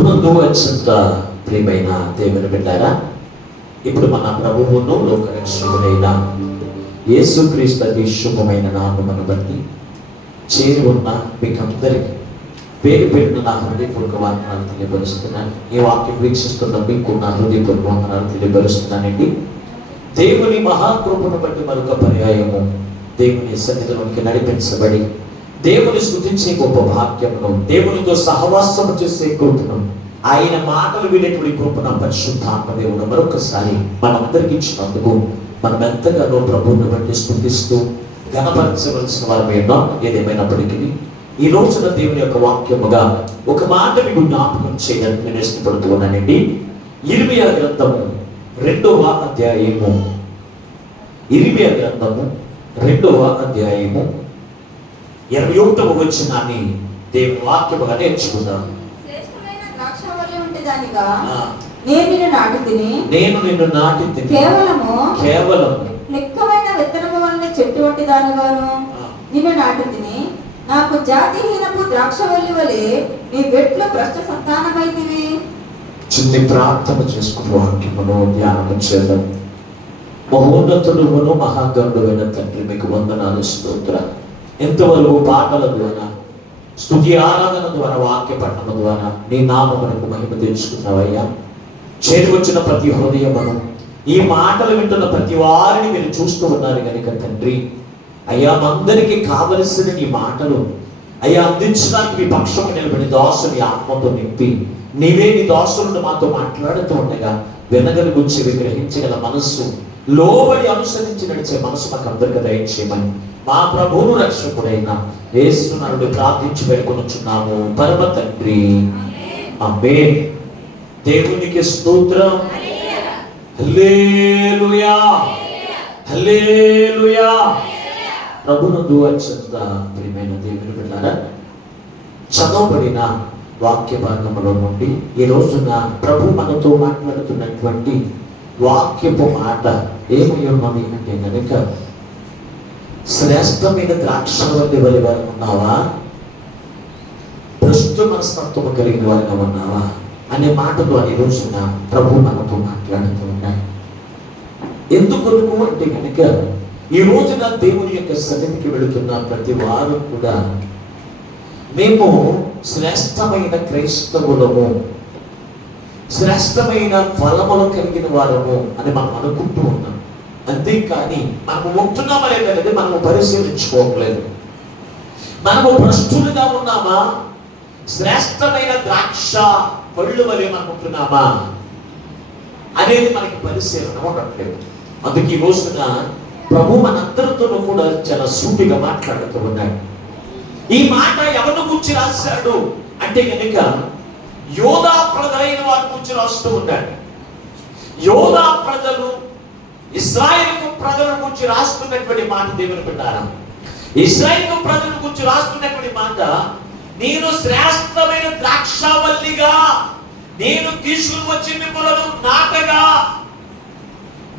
ప్రభునందు అత్యంత ప్రియమైన దేవుని బిడ్డారా, ఇప్పుడు మన ప్రభువును లోకరక్షకుడైన యేసుక్రీస్తు అతి శుభమైన నామమును బట్టి చేరి ఉన్న మీకందరికీ పేరు పేరున నా హృదయపూర్వక వందనాలు తెలియపరుస్తున్నాను. ఈ వాక్యం వీక్షిస్తున్న మీకు నా హృదయపూర్వక వందనాలు తెలియపరుస్తున్నానండి. దేవుని మహాకృపను బట్టి మరొక పర్యాయము దేవుని సన్నిధిలోనికి నడిపించబడి దేవుని స్తుతించే గొప్ప భాగ్యమును, దేవునితో సహవాసము చేసే కృపను, ఆయన మాటలు వినేటువంటి కృపను పరిశుద్ధాత్మ దేవుడు మరొకసారి మనందరికి ఇచ్చినందుకు మనం ఎంతగానో ప్రభువుని బట్టి స్తుతిస్తూ ఘనపరచవలసిన వారమేనా. ఏదేమైనప్పటికీ ఈ రోజున దేవుని యొక్క వాక్యముగా ఒక మాట మీకు జ్ఞాపకం చేయాలని నేను ఇష్టపడుతూ ఉన్నానండి. ఇర్మియా గ్రంథము 2వ అధ్యాయము, ఇర్మియా గ్రంథము 2వ అధ్యాయము 21వ వచనాన్ని దేవుని వాక్యముగా నేర్చుకుందాం. నేను నిన్ను నాటి తిని కేవలం నిక్కమైన విత్తనము వలన చెట్టు వంటి దానిగాను నిన్ను నాటి తిని, నాకు జాతిహీనపు ద్రాక్షవల్లి వలె నీ వెట్లు భ్రష్ట సంతానమైతివి. చిన్ని ప్రార్థన చేసుకుని వాక్యమును ధ్యానం చేద్దాం. మహోన్నతుడును మహాగణుడైన తండ్రి, మీకు వందనాలు, స్తోత్రాలు. ఎంతవరకు పాటల ద్వారా, స్తుతి ఆరాధన ద్వారా, వాక్య పఠనం ద్వారా నీ నామమునకు మహిమ తెచ్చుకున్నావయ్యా. చేరువచ్చిన ప్రతి హృదయమును, ఈ మాటలు వింటున్న ప్రతి వారిని మీరు చూస్తూ ఉన్నారు కనుక తండ్రి, అయ్యా అందరికీ కావలసిన నీ మాటలు అయ్యా అందించడానికి మీ పక్షము నిలబడి దాసుని ఆత్మతో నింపి నీవే నీ దాసులను మాతో మాట్లాడుతూ ఉండగా వినగలిగుచ్చి విగ్రహించగల మనస్సు, లోబడి అనుసరించి నడిచే మనసు మాకు అందరికీ దయచేయమని మా ప్రభువును రక్షకుడైన యేసునాథుడు ప్రార్థించి వేడుకొనుచున్నాము పరమ తండ్రి, ఆమేన్. దేవునికి స్తోత్రం. హల్లెలూయా, హల్లెలూయా. ప్రభునందు అత్యంత ప్రియమైన దేవుని బిడ్డలారా, చదవబడిన వాక్య భాగములో నుండి ఈ రోజున ప్రభు మనతో మాట్లాడుతున్నటువంటి వాక్యపు మాట ఏమై ఉన్నది అంటే కనుక, శ్రేష్టమైన ద్రాక్షవల్లి వలె వారు ఉన్నావా, భ్రష్ట మనస్తత్వము కలిగిన వారిగా ఉన్నావా అనే మాటతో ఈ రోజున ప్రభు మనతో మాట్లాడుతూ ఉన్నాయి. ఎందుకు అంటే కనుక ఈ రోజున దేవుని యొక్క సన్నిధికి వెళుతున్న ప్రతి వారు కూడా మేము శ్రేష్టమైన క్రైస్తవులము, శ్రేష్టమైన ఫలములు కలిగిన వారము అని మనం అనుకుంటూ ఉన్నాం. అంతేకాని మనము ఉంటున్నామా లేదనేది మనము పరిశీలించుకోవట్లేదు. మనము భ్రష్టులుగా ఉన్నామా, శ్రేష్టమైన ద్రాక్ష పళ్ళు వలె అనుకుంటున్నామా అనేది మనకి పరిశీలన ఉండట్లేదు. అందుకే ఈ రోజున ప్రభు మనందరితో కూడా చాలా సూటిగా మాట్లాడుతూ ఉన్నాడు. ఈ మాట ఎవరిని గురించి రాశాడు అంటే కనుక యోధా ప్రజలైన వారి గురించి రాస్తూ ఉన్నాడు. యోధా ప్రజలు, ఇశ్రాయేలు ప్రజల గురించి రాస్తున్నటువంటి మాట దేవుని బిడ్డారా, ఇశ్రాయేలు ప్రజల గురించి రాస్తున్నటువంటి మాట, నేను శ్రేష్టమైన ద్రాక్షవల్లిగా నేను తీసుకుని వచ్చి మిమ్మల్ని నాటగా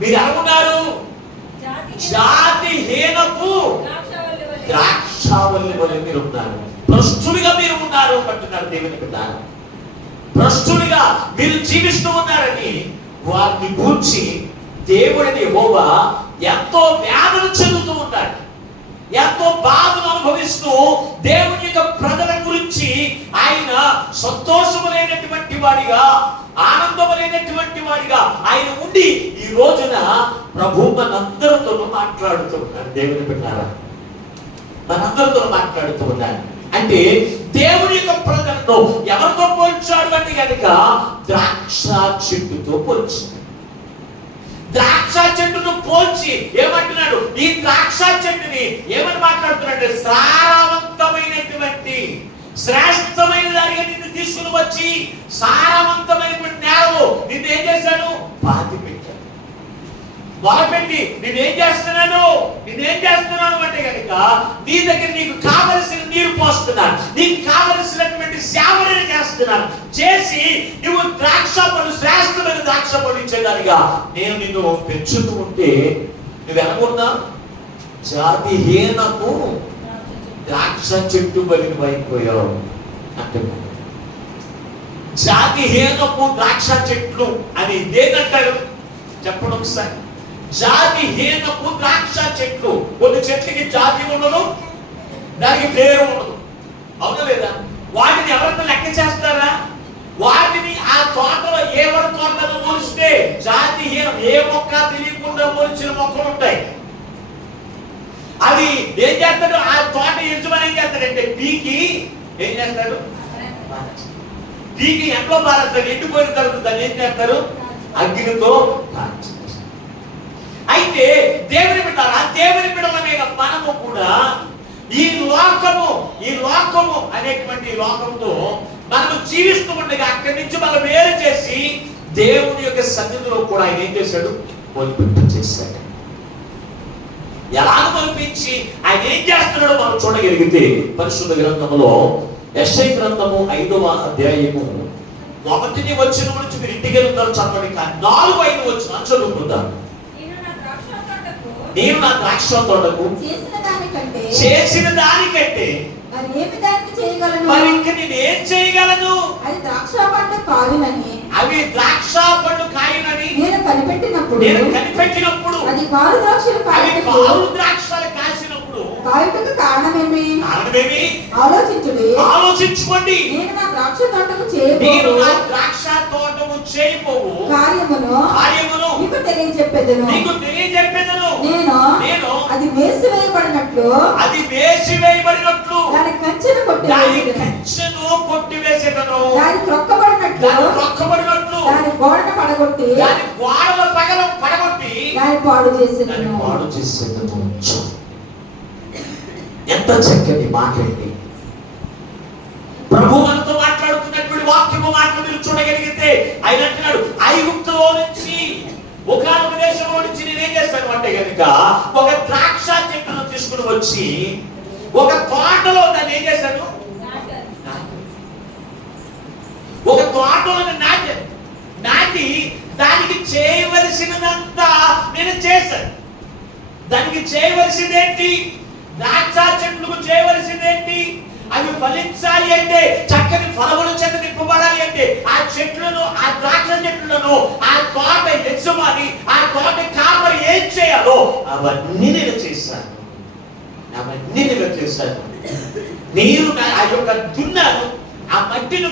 మీరు అనుకున్నారు జాతిహీనపు ద్రాక్షవల్లి వలె మీరు ఉన్నారు, భ్రష్టులుగా మీరు ఉన్నారు అంటున్నారు దేవుని బిడ్డారా. భ్రష్టులుగా మీరు జీవిస్తూ ఉన్నారని వారిని గూర్చి దేవుడిని యెహోవా ఎంతో వేదన చెందుతూ ఉన్నాడు, ఎంతో బాధను అనుభవిస్తూ దేవుని యొక్క ప్రజల గురించి ఆయన సంతోషము లేనటువంటి వాడిగా, ఆనందము లేనటువంటి వాడిగా ఆయన ఉండి ఈ రోజున ప్రభు మనందరితోనూ మాట్లాడుతూ ఉన్నాడు. దేవుని బిడ్డారా, మనందరితో మాట్లాడుతూ ఉన్నాడు. అంటే దేవుని యొక్క ప్రజలను ఎవరితో పోల్చాడు అంటే కనుక ద్రాక్ష చెట్టుతో పోల్చాడు. ద్రాక్ష చెట్టును పోల్చి ఏమంటున్నాడు, ఈ ద్రాక్ష చెట్టుని ఏమని మాట్లాడుతున్నాడు, సారవంతమైనటువంటి శ్రేష్టమైన దానిగా నిన్ను తీసుకుని వచ్చి సారవంతమైనటువంటి నేలలో నిన్ను ఏం చేశాడు, పాతి పెట్టాడు. మొదలుపెట్టి నేనేం చేస్తున్నాను అంటే కనుక నీ దగ్గర నీకు కావలసిన నీరు పోస్తున్నాను, నీకు కావలసినటువంటి సేవలను చేస్తున్నాను, చేసి నువ్వు ద్రాక్ష పళ్ళు, శ్రేష్టమైన ద్రాక్ష పళ్ళు ఇచ్చేదానిగా నేను నిన్ను పెంచుతూ ఉంటే నువ్వెనకున్నా జాతిహీనము ద్రాక్ష చెట్టు బలిని అయిపోయావు అంటున్నాడు. జాతిహీనపు ద్రాక్ష చెట్లు అని దేనంటారు చెప్పండి ఒకసారి. జాతిహీనపు ద్రాక్ష చెట్లు. కొన్ని చెట్లకి జాతి ఉండదు, దానికి పేరు ఉండదు, అవునా లేదా? వాటిని ఎవరైనా లెక్క చేస్తారా? వాటిని ఆ తోటలో ఎవరి తోటలో పోలిస్తే జాతిహీనం, ఏ మొక్క తెలియకుండా పోల్చిన మొక్కలు ఉంటాయి. అది ఏం చేస్తాడు? ఆ తోట యజమాని ఏం చేస్తాడంటే పీకి ఏం చేస్తాడు? పీకి ఎండలో పారేస్తాడు. ఎండిపోయిన తర్వాత దాన్ని ఏం చేస్తారు? అగ్నితో కాల్చేస్తారు. అయితే దేవుని బిడ్డలారా, దేవుని బిడ్డలమైన మనము కూడా ఈ లోకము అనేటువంటి లోకంతో మనము జీవిస్తూ ఉండగా అక్కడి నుంచి మనం వేరు చేసి దేవుని యొక్క సన్నిధిలో కూడా ఆయన ఏం చేశాడు? చేశాడు. ఎలా మలిపించి ఆయన ఏం చేస్తున్నాడో మనం చూడగలిగితే పరిశుద్ధ గ్రంథములో యెషయా గ్రంథము 5వ అధ్యాయము 1వ వచనం నుంచి మీరు ఇంటికి వెళ్తారు చదవండి. 4-5 వచనాలు చదువుకుందాం. నేను నా ద్రాక్ష తోటకు చేసిన దానికంటే మరి ఇంక నేను ఏం చేయగలను? అది ద్రాక్ష పండు కాయునని, అవి ద్రాక్ష పండు కాయునని నేను కనిపెట్టినప్పుడు అది కారు ద్రాక్షలు కాసినప్పుడు కాయుటకు కారణమేమి? ఆలోచించుకోండి. నేను నా ద్రాక్ష తోటకు చేయబోవు కార్యమును మీకు తెలియజెప్పెదను. నేను అది వేసివేయబడినట్లు దాని కంచెను కొట్టివేసేదను. దాని క్రొక్కబడినట్లు దాని గోడను పడగొట్టి దాని పాడు చేసేదను. ఎంత చక్కని మాట్లాడి ప్రభు మనతో మాట్లాడుతున్నటువంటి వాక్యము మాటలు మీరు చూడగలిగితే ఆయన అంటున్నాడు, ఐగుప్తులో నుంచి ఒకనొక దేశంలో నుంచి నేనేం చేస్తాను అంటే కనుక ఒక ద్రాక్ష చెట్టును తీసుకుని వచ్చి ఒక తోటలో దాన్ని ఏం చేశాను? ఒక తోటలో నాటి దానికి చేయవలసినదంతా నేను చేశాను. దానికి చేయవలసిందేంటి? ద్రాక్ష చెట్లకు చేయవలసిందేంటి? అవి ఫలించాలి అంటే, చక్కని ఫలముల చేత నింపబడాలి అంటే ఆ చెట్లను, ఆ ద్రాక్ష చెట్లను ఆ తోట యజమాని, ఆ తోట కాపరి ఏం చేయాలో అవన్నీ నేను చేశాను. నీరు ఆ యొక్క దున్నాను, ఆ మట్టిని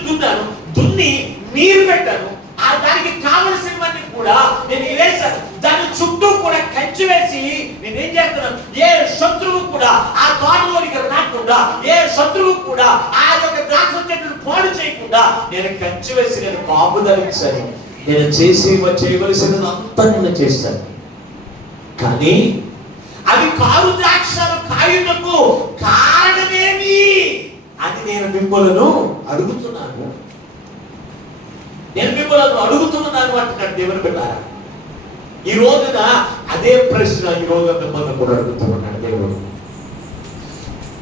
దున్ని నీరు పెట్టాను. ఆ దానికి కావలసినవన్నీ కూడా నేను వేశాను. దాని చుట్టూ కూడా కంచె వేసి నేనేం చేస్తున్నాను? ఏ శత్రువు కూడా ఆ తోటలోనికి రాకుండా, ఏ శత్రువు కూడా ఆ యొక్క ద్రాక్ష చెట్టును పాడు చేయకుండా నేను కంచె వేసి నేను కాపుదలించాను. నేను చేయవలసినది అంతా నేను చేశాను. కానీ అవి కారు ద్రాక్షలు కాయుటకు కారణమేమి అని నేను మిమ్మల్ని అడుగుతున్నాను. అంటున్నాడు దేవుని బిడ్డలారా. ఈ రోజున అదే ప్రశ్న ఈ రోజు మిమ్మల్ని కూడా అడుగుతూ ఉన్నాడు దేవుడు.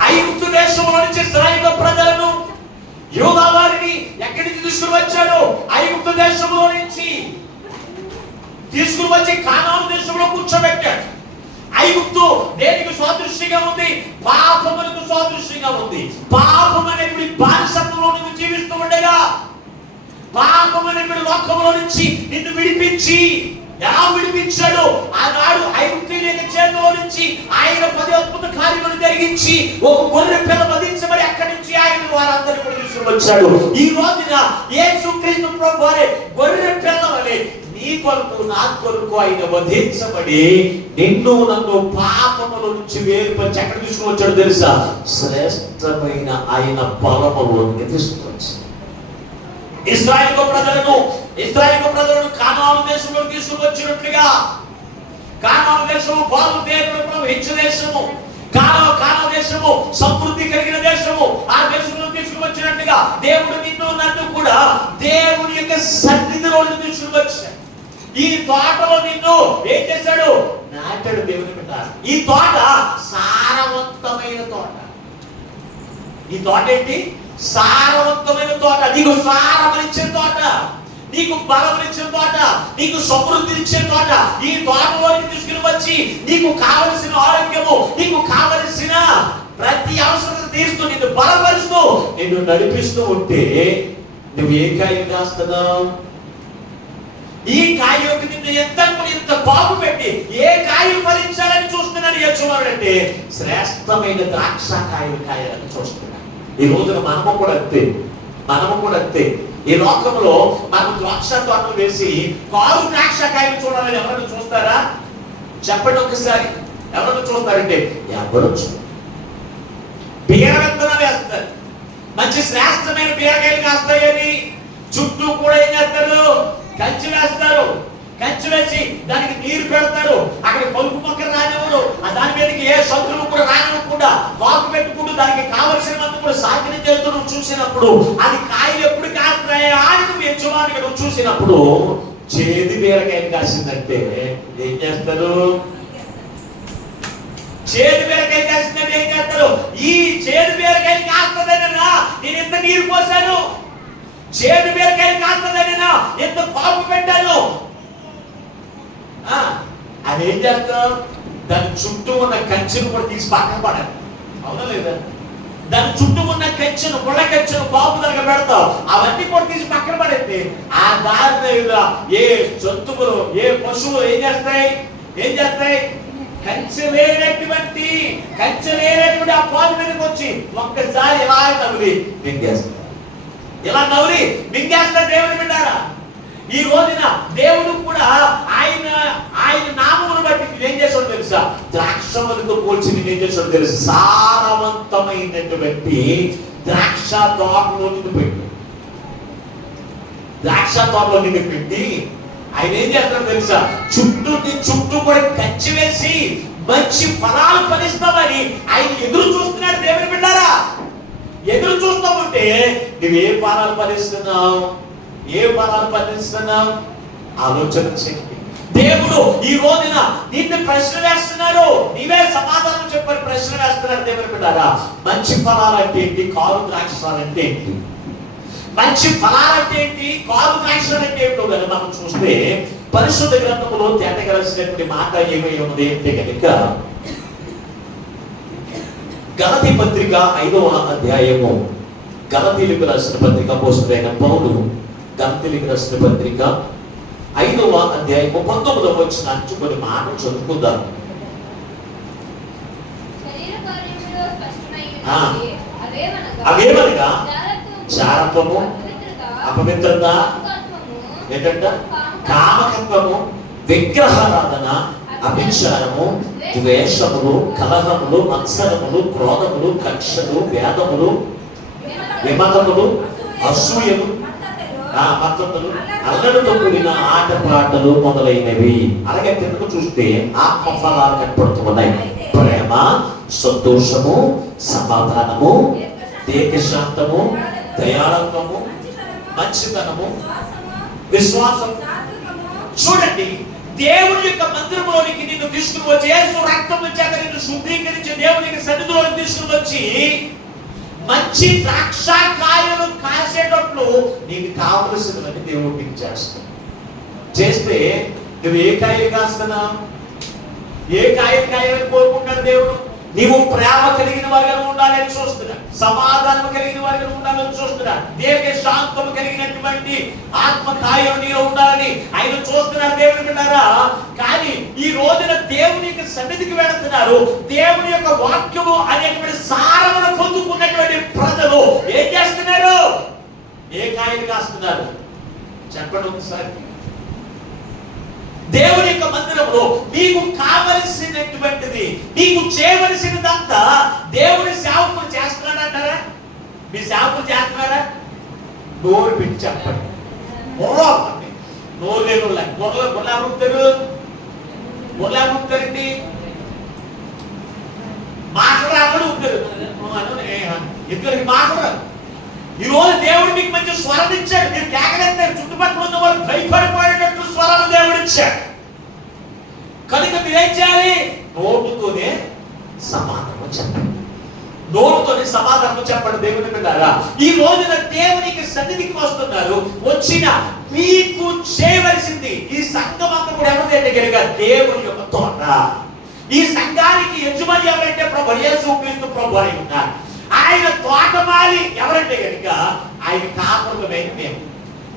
ఐగుప్తు దేశంలో నుంచి ఇశ్రాయేలు ప్రజలను, యూదా వారిని ఎక్కడి నుంచి తీసుకుని వచ్చాడు? ఐగుప్తు దేశంలో నుంచి తీసుకుని వచ్చి కానాను దేశంలో కూర్చోబెట్టాడు. ఐగుప్తు దేనికి సాదృశ్యంగా ఉంది? పాపములకు సాదృశ్యంగా ఉంది. పాపం అనేటువంటి బానిసత్వంలో నువ్వు జీవిస్తూ ఉండగా, పాపం అనేటువంటి లోకంలో నుంచి నిన్ను విడిపించి ఎలా విడిపించాడు? ఆనాడు ఐగుప్తీయుల చేతిలో నుంచి ఆయన 10 అద్భుత కార్యములు జరిగించి ఒక గొర్రె పిల్ల వధించబడి అక్కడి నుంచి ఆయన వారందరినీ కూడా తీసుకుని వచ్చాడు. ఈ రోజున యేసుక్రీస్తు ప్రభువు అనే గొర్రె పిల్ల వలె నీ కొరకు నా కొరకు ఆయన వధించబడి నిన్ను నన్ను పాపముల నుంచి వేరుపరిచి ఎక్కడ తీసుకుని వచ్చాడు తెలుసా? శ్రేష్టమైన ఆయన పొలములోనికి తీసుకుని వచ్చాడు. ఇశ్రాయేలు ప్రజలను కానాను దేశంలో తీసుకుని వచ్చినట్లుగా, కానాను దేశము పాలు తేనెలు ప్రవహించే దేశము, కానాను దేశము సమృద్ధి కలిగిన దేశము, ఆ దేశంలో తీసుకుని వచ్చినట్టుగా దేవుడు నిన్ను నన్ను కూడా దేవుని యొక్క సన్నిధిలో తీసుకుని వచ్చాడు. ఈ తోటలో నిన్ను ఏం చేశాడు? నాటాడు దేవుని బిడ్డ. ఈ తోట సారవంతమైన తోట. ఈ తోట ఏంటి? సారవంతమైన తోట. నీకు సారమనిచ్చే తోట, నీకు బలమనిచ్చే తోట, నీకు సమృద్ధినిచ్చే తోట. ఈ తోటలోకి తీసుకుని వచ్చి నీకు కావలసిన ఆరోగ్యము, నీకు కావలసిన ప్రతి అవసరం తీరుస్తూ, నిన్ను బలపరుస్తూ, నిన్ను నడిపిస్తూ ఉంటే నువ్వు ఏ కాయలు కాస్తున్నావు? ఈ కాయ యొక్క నిన్ను ఎంత బాగు పెట్టి ఏ కాయలు ఫలించాలని చూస్తున్నాడు యజమానుడు అంటే శ్రేష్టమైన ద్రాక్ష కాయలు కాయాలని చూస్తున్నాడు. ఈ రోజున మనము కూడా అంతే. ఈ లోకంలో మనం ద్రాక్ష తోటలు వేసి కారు ద్రాక్ష కాయలు చూడాలని ఎవరైనా చూస్తారా? చెప్పండి ఒకసారి. ఎవరైనా చూస్తారంటే ఎవరు బీర విత్తనాలు వేస్తారు. మంచి శ్రేష్టమైన బీరకాయలు కాస్తాయని చుట్టూ కూడా ఏం చేస్తారు? కంచి వేస్తారు. కంచి వేసి దానికి నీరు పెడతారు. అక్కడ కలుపు మొక్కలు రానివ్వరు. దాని మీదకి ఏ శత్రువు కూడా రానివ్వకుండా వాకు పెట్టుకుంటూ దానికి కావలసిన మంది కూడా సాకిని చేస్తూ నువ్వు చూసినప్పుడు అది కాయలు ఎప్పుడు కాస్తాయా అని నువ్వు యజమానిగా నువ్వు చూసినప్పుడు చేదు బీరకాయలు కాసిందంటే ఏం చేస్తారు? చేదు బీరకాయ కాసిందంటే ఏం చేస్తారు? ఈ చేదు బీరకాయలు కాస్తుందనేనా నేను ఎంత నీరు పోసాను, చేదు బీరకాయలు కాస్తుందనేనా ఎంత పాపు పెట్టాను. అదేం చేస్తాం? దాని చుట్టూ ఉన్న కంచెను కూడా తీసి పక్కన పడాలి. అవునా లేదా? దాని చుట్టూ ఉన్న కంచెను ముళ్ళ కంచెను బాబు దగ్గర పెడతావు. అవన్నీ కూడా తీసి పక్కన పడేస్తే ఆ దారి మీద ఏ జంతువులు ఏ పశువులు ఏం చేస్తాయి? కంచె లేనటువంటి ఆ పాలు మీదకి వచ్చి ఒక్కసారి ఎలా నవ్వులి మింగేస్తారు. దేవుని బిడ్డారా, ఈ రోజున దేవుడు కూడా ఆయన నామమును బట్టి ఏం చేశాడో తెలుసా? ద్రాక్షవల్లితో పోల్చి ఏం చేశాడో తెలుసు? సారవంతమైనటువంటి ద్రాక్ష తోటలో నిన్ను పెట్టి ఆయన ఏం చేస్తాడో తెలుసా? చుట్టూ కూడా కంచి వేసి మంచి ఫలాలు ఫలిస్తామని ఆయన ఎదురు చూస్తున్నాడు. దేవుని బిడ్డారా, ఎదురు చూస్తూ ఉంటే నువ్వు ఏ ఫలాలు ఫలిస్తున్నావు? ఆలోచన చేయండి. దేవుడు ఈ రోజున నిన్ను ప్రశ్న వేస్తున్నాడు. నీవే సమాధానం చెప్పని ప్రశ్న వేస్తున్నాడు. దేవుని బిడ్డారా, మంచి ఫలాలంటే ఏంటి? కారు ద్రాక్షాలంటే ఏంటి? మంచి ఫలాలంటే ఏంటి? కారు ద్రాక్షాలంటే ఏంటో కనుక మనం చూస్తే పరిశుద్ధ గ్రంథములో తేటగలసినటువంటి మాట ఏమై ఉన్నది అంటే కనుక గలతీ పత్రిక 5వ అధ్యాయము, గలతీలకు రాసిన పత్రిక అపోస్తలుడైన పౌలు గలతీలకు రాసిన పత్రిక 5వ అధ్యాయము 19వ వచనానికి కొన్ని మాటలు చదువుకుందాం. అవేమనగా జారత్వము, అపవిత్రత, ఏంటంట కామకత్వము, విగ్రహారాధన, అభిచారము, ద్వేషములు, కలహములు, మత్సరములు, క్రోధములు, కక్షలు, వేదములు, విమతములు, అసూయలు, మద్దతులు, అల్లరితో కూడిన ఆటపాటలు మొదలైనవి. అలాగే కిందకు చూస్తే ఆత్మ ఫలాలు కనపడుతున్నాయి. ప్రేమ, సంతోషము, సమాధానము, దీర్ఘశాంతము, దయాళత్వము, మంచితనము, విశ్వాసం. చూడండి, దేవుని యొక్క మందిరంలోనికి నిన్ను తీసుకుని వచ్చి యేసు రక్తం చేత నిన్ను శుద్ధీకరించి దేవునికి సన్నిధిలోకి తీసుకుని వచ్చి మంచి ద్రాక్ష కాయలు కాసేటట్లు నీకు కావలసినవన్నీ దేవుడు నీకు చేస్తే నువ్వు ఏ కాయలు కాస్తున్నావు? ఏ కాయలు కాయాలని కోరుకుంటాడు దేవుడు? నీవు ప్రేమ కలిగిన వారిగా ఉండాలని చూస్తున్నాడు. సమాధానం కలిగిన వారిగా ఉండాలని చూస్తున్నాడు. దీర్ఘ శాంతం కలిగినటువంటి ఆత్మకాయం నీలో ఉండాలని ఆయన చూస్తున్నాడు. దేవుని బిడ్డారా, కానీ ఈ రోజున దేవునికి సన్నిధికి వెళుతున్నారు. దేవుని యొక్క వాక్యము అనేటువంటి సారమును పొందుకున్నటువంటి ప్రజలు ఏం చేస్తున్నారు? ఏ కాయలు కాస్తున్నారు? చెప్పండి ఒకసారి. దేవుని యొక్క మందిరంలో నీకు కావలసినటువంటిది, నీకు చేయవలసినదంతా దేవుని సేవకులు చేస్తున్నాడంటారా? మీ సేవకులు చేస్తున్నారా? నోరు పెట్టి చెప్పండి. నోరు లేని గొర్రెలుతారండి, మాట్లాడాలని ఉంటారు. ఇద్దరికి మాట్లాడారు. ఈ రోజు దేవుడు మీకు మంచి స్వరం ఇచ్చాడు. మీరు కేకలేస్తారు. చుట్టుపక్కల ఉన్న వాళ్ళు భయపడిపోయేటట్టు స్వరం దేవుడు ఇచ్చాడు. కనుక మీరేం చేయాలి? నోటుతోనే సమాధానం చెప్పండి. నోటుతోనే సమాధానం చెప్పండి. దేవుని బిడ్డారా, ఈ రోజున దేవునికి సన్నిధికి వస్తున్నారు. వచ్చిన మీకు చేయవలసింది, ఈ సంఘం అంతా కూడా ఎవరిదంటే కనుక దేవుని యొక్క తోట. ఈ సంఘానికి యజమాని ఎవరంటే ప్రభు యేసు క్రీస్తు ప్రభు అని ఉన్నారు. ఆ ఆయన తోటమాలి ఎవరంటే కనుక ఆయన కాపురమైన మేము.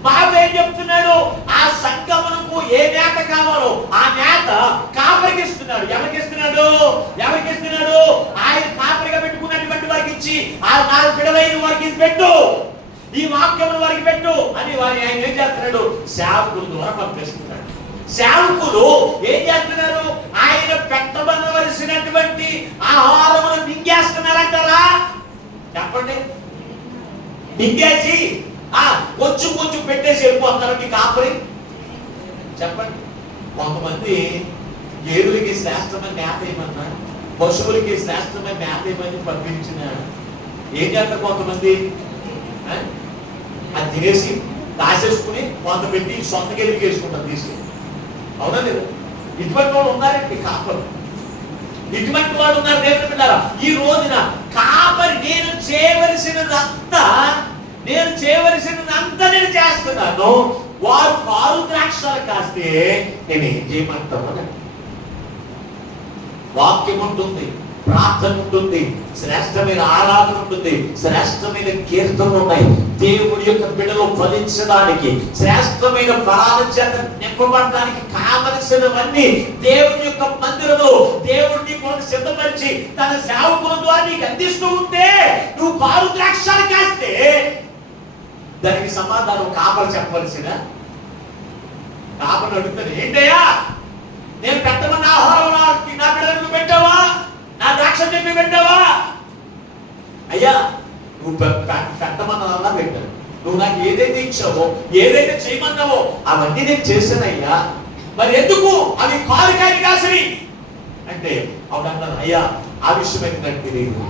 బాబు ఏం చెప్తున్నాడు? ఆ సంగమనకు ఏ నేత కావాలో ఆ నేత కాపరికి ఇస్తున్నాడు. ఎవరికి ఇస్తున్నాడు? ఎవరికి ఇస్తున్నాడు? ఆయన కాపరిగా పెట్టుకున్నటువంటి వారికి ఇచ్చి, ఆ 4 బిడలైన వారికి ఇది పెట్టు, ఈ వాక్యమును వారికి పెట్టు అని వారిని ఆయన ఏం చేస్తున్నాడు? సేవకుల ద్వారా పంపిస్తున్నాడు. సేవకులు ఏం చేస్తున్నారు? ఆయన పెట్టబడవలసినటువంటి ఆహారమును మింగేస్తున్నారంటారా? చెప్పండి. మింగేసి కొంచెం కొంచెం పెట్టేసి వెళ్ళిపోతున్నారు మీ కాపరి. చెప్పండి. కొంతమంది గేదెలకి శ్రేష్టమైన మేత ఏమన్నా, పశువులకి శ్రేష్టమైన మేత ఏమని పంపించిన ఏం చేస్తారు కొంతమంది? అది తినేసి కాసేసుకుని కొంత పెట్టి సొంత గేదెలకి వేసుకుంటారు తీసుకుని. అవునా లేదా? ఇటువంటి వాళ్ళు ఉన్నారండి కాపరు. ఇటువంటి వాళ్ళు ఉన్నారు. దేవుని బిడ్డలారా, ఈ రోజున కాపరి నేను చేయవలసినదంతా నేను చేస్తున్నాను. వారు కారు ద్రాక్షలు కాస్తే నేను ఏం చేయమంటాను? వాక్యం ఉంటుంది, ప్రార్థన ఉంటుంది, శ్రేష్టమైన ఆరాధన ఉంటుంది, శ్రేష్టమైన కీర్తనలు ఉన్నాయి. దేవుడి యొక్క బిడ్డలు ఫలించడానికి, శ్రేష్టమైన ఫలాల చేత నింపబడడానికి కావలసినవన్నీ దేవుడి యొక్క మందిరంలో దేవుడిని కొరకు సిద్ధపరిచి తన సేవకుల ద్వారా నీకు అందిస్తూ ఉంటే, నువ్వు కారు ద్రాక్షలు కాస్తే దానికి సమాధానం కాపరి చెప్పవలసిన. కాపరి అడుగుతాడు, ఏంటయ్యా నేను పెట్టమన్న ఆహారం నా బిడ్డలకు పెట్టావా? నా ద్రాక్ష చెట్టు పెట్టావా? అయ్యా నువ్వు పెట్టమన్నా పెట్టావు. నువ్వు నాకు ఏదైతే ఇచ్చావో, ఏదైతే చేయమన్నావో అవన్నీ నేను చేశానయ్యా. మరి ఎందుకు అవి కారుకాయలు కాసరి అంటే అప్పుడు అన్నాను, అయ్యా ఆ విషయం అయితే నాకు తెలియదు.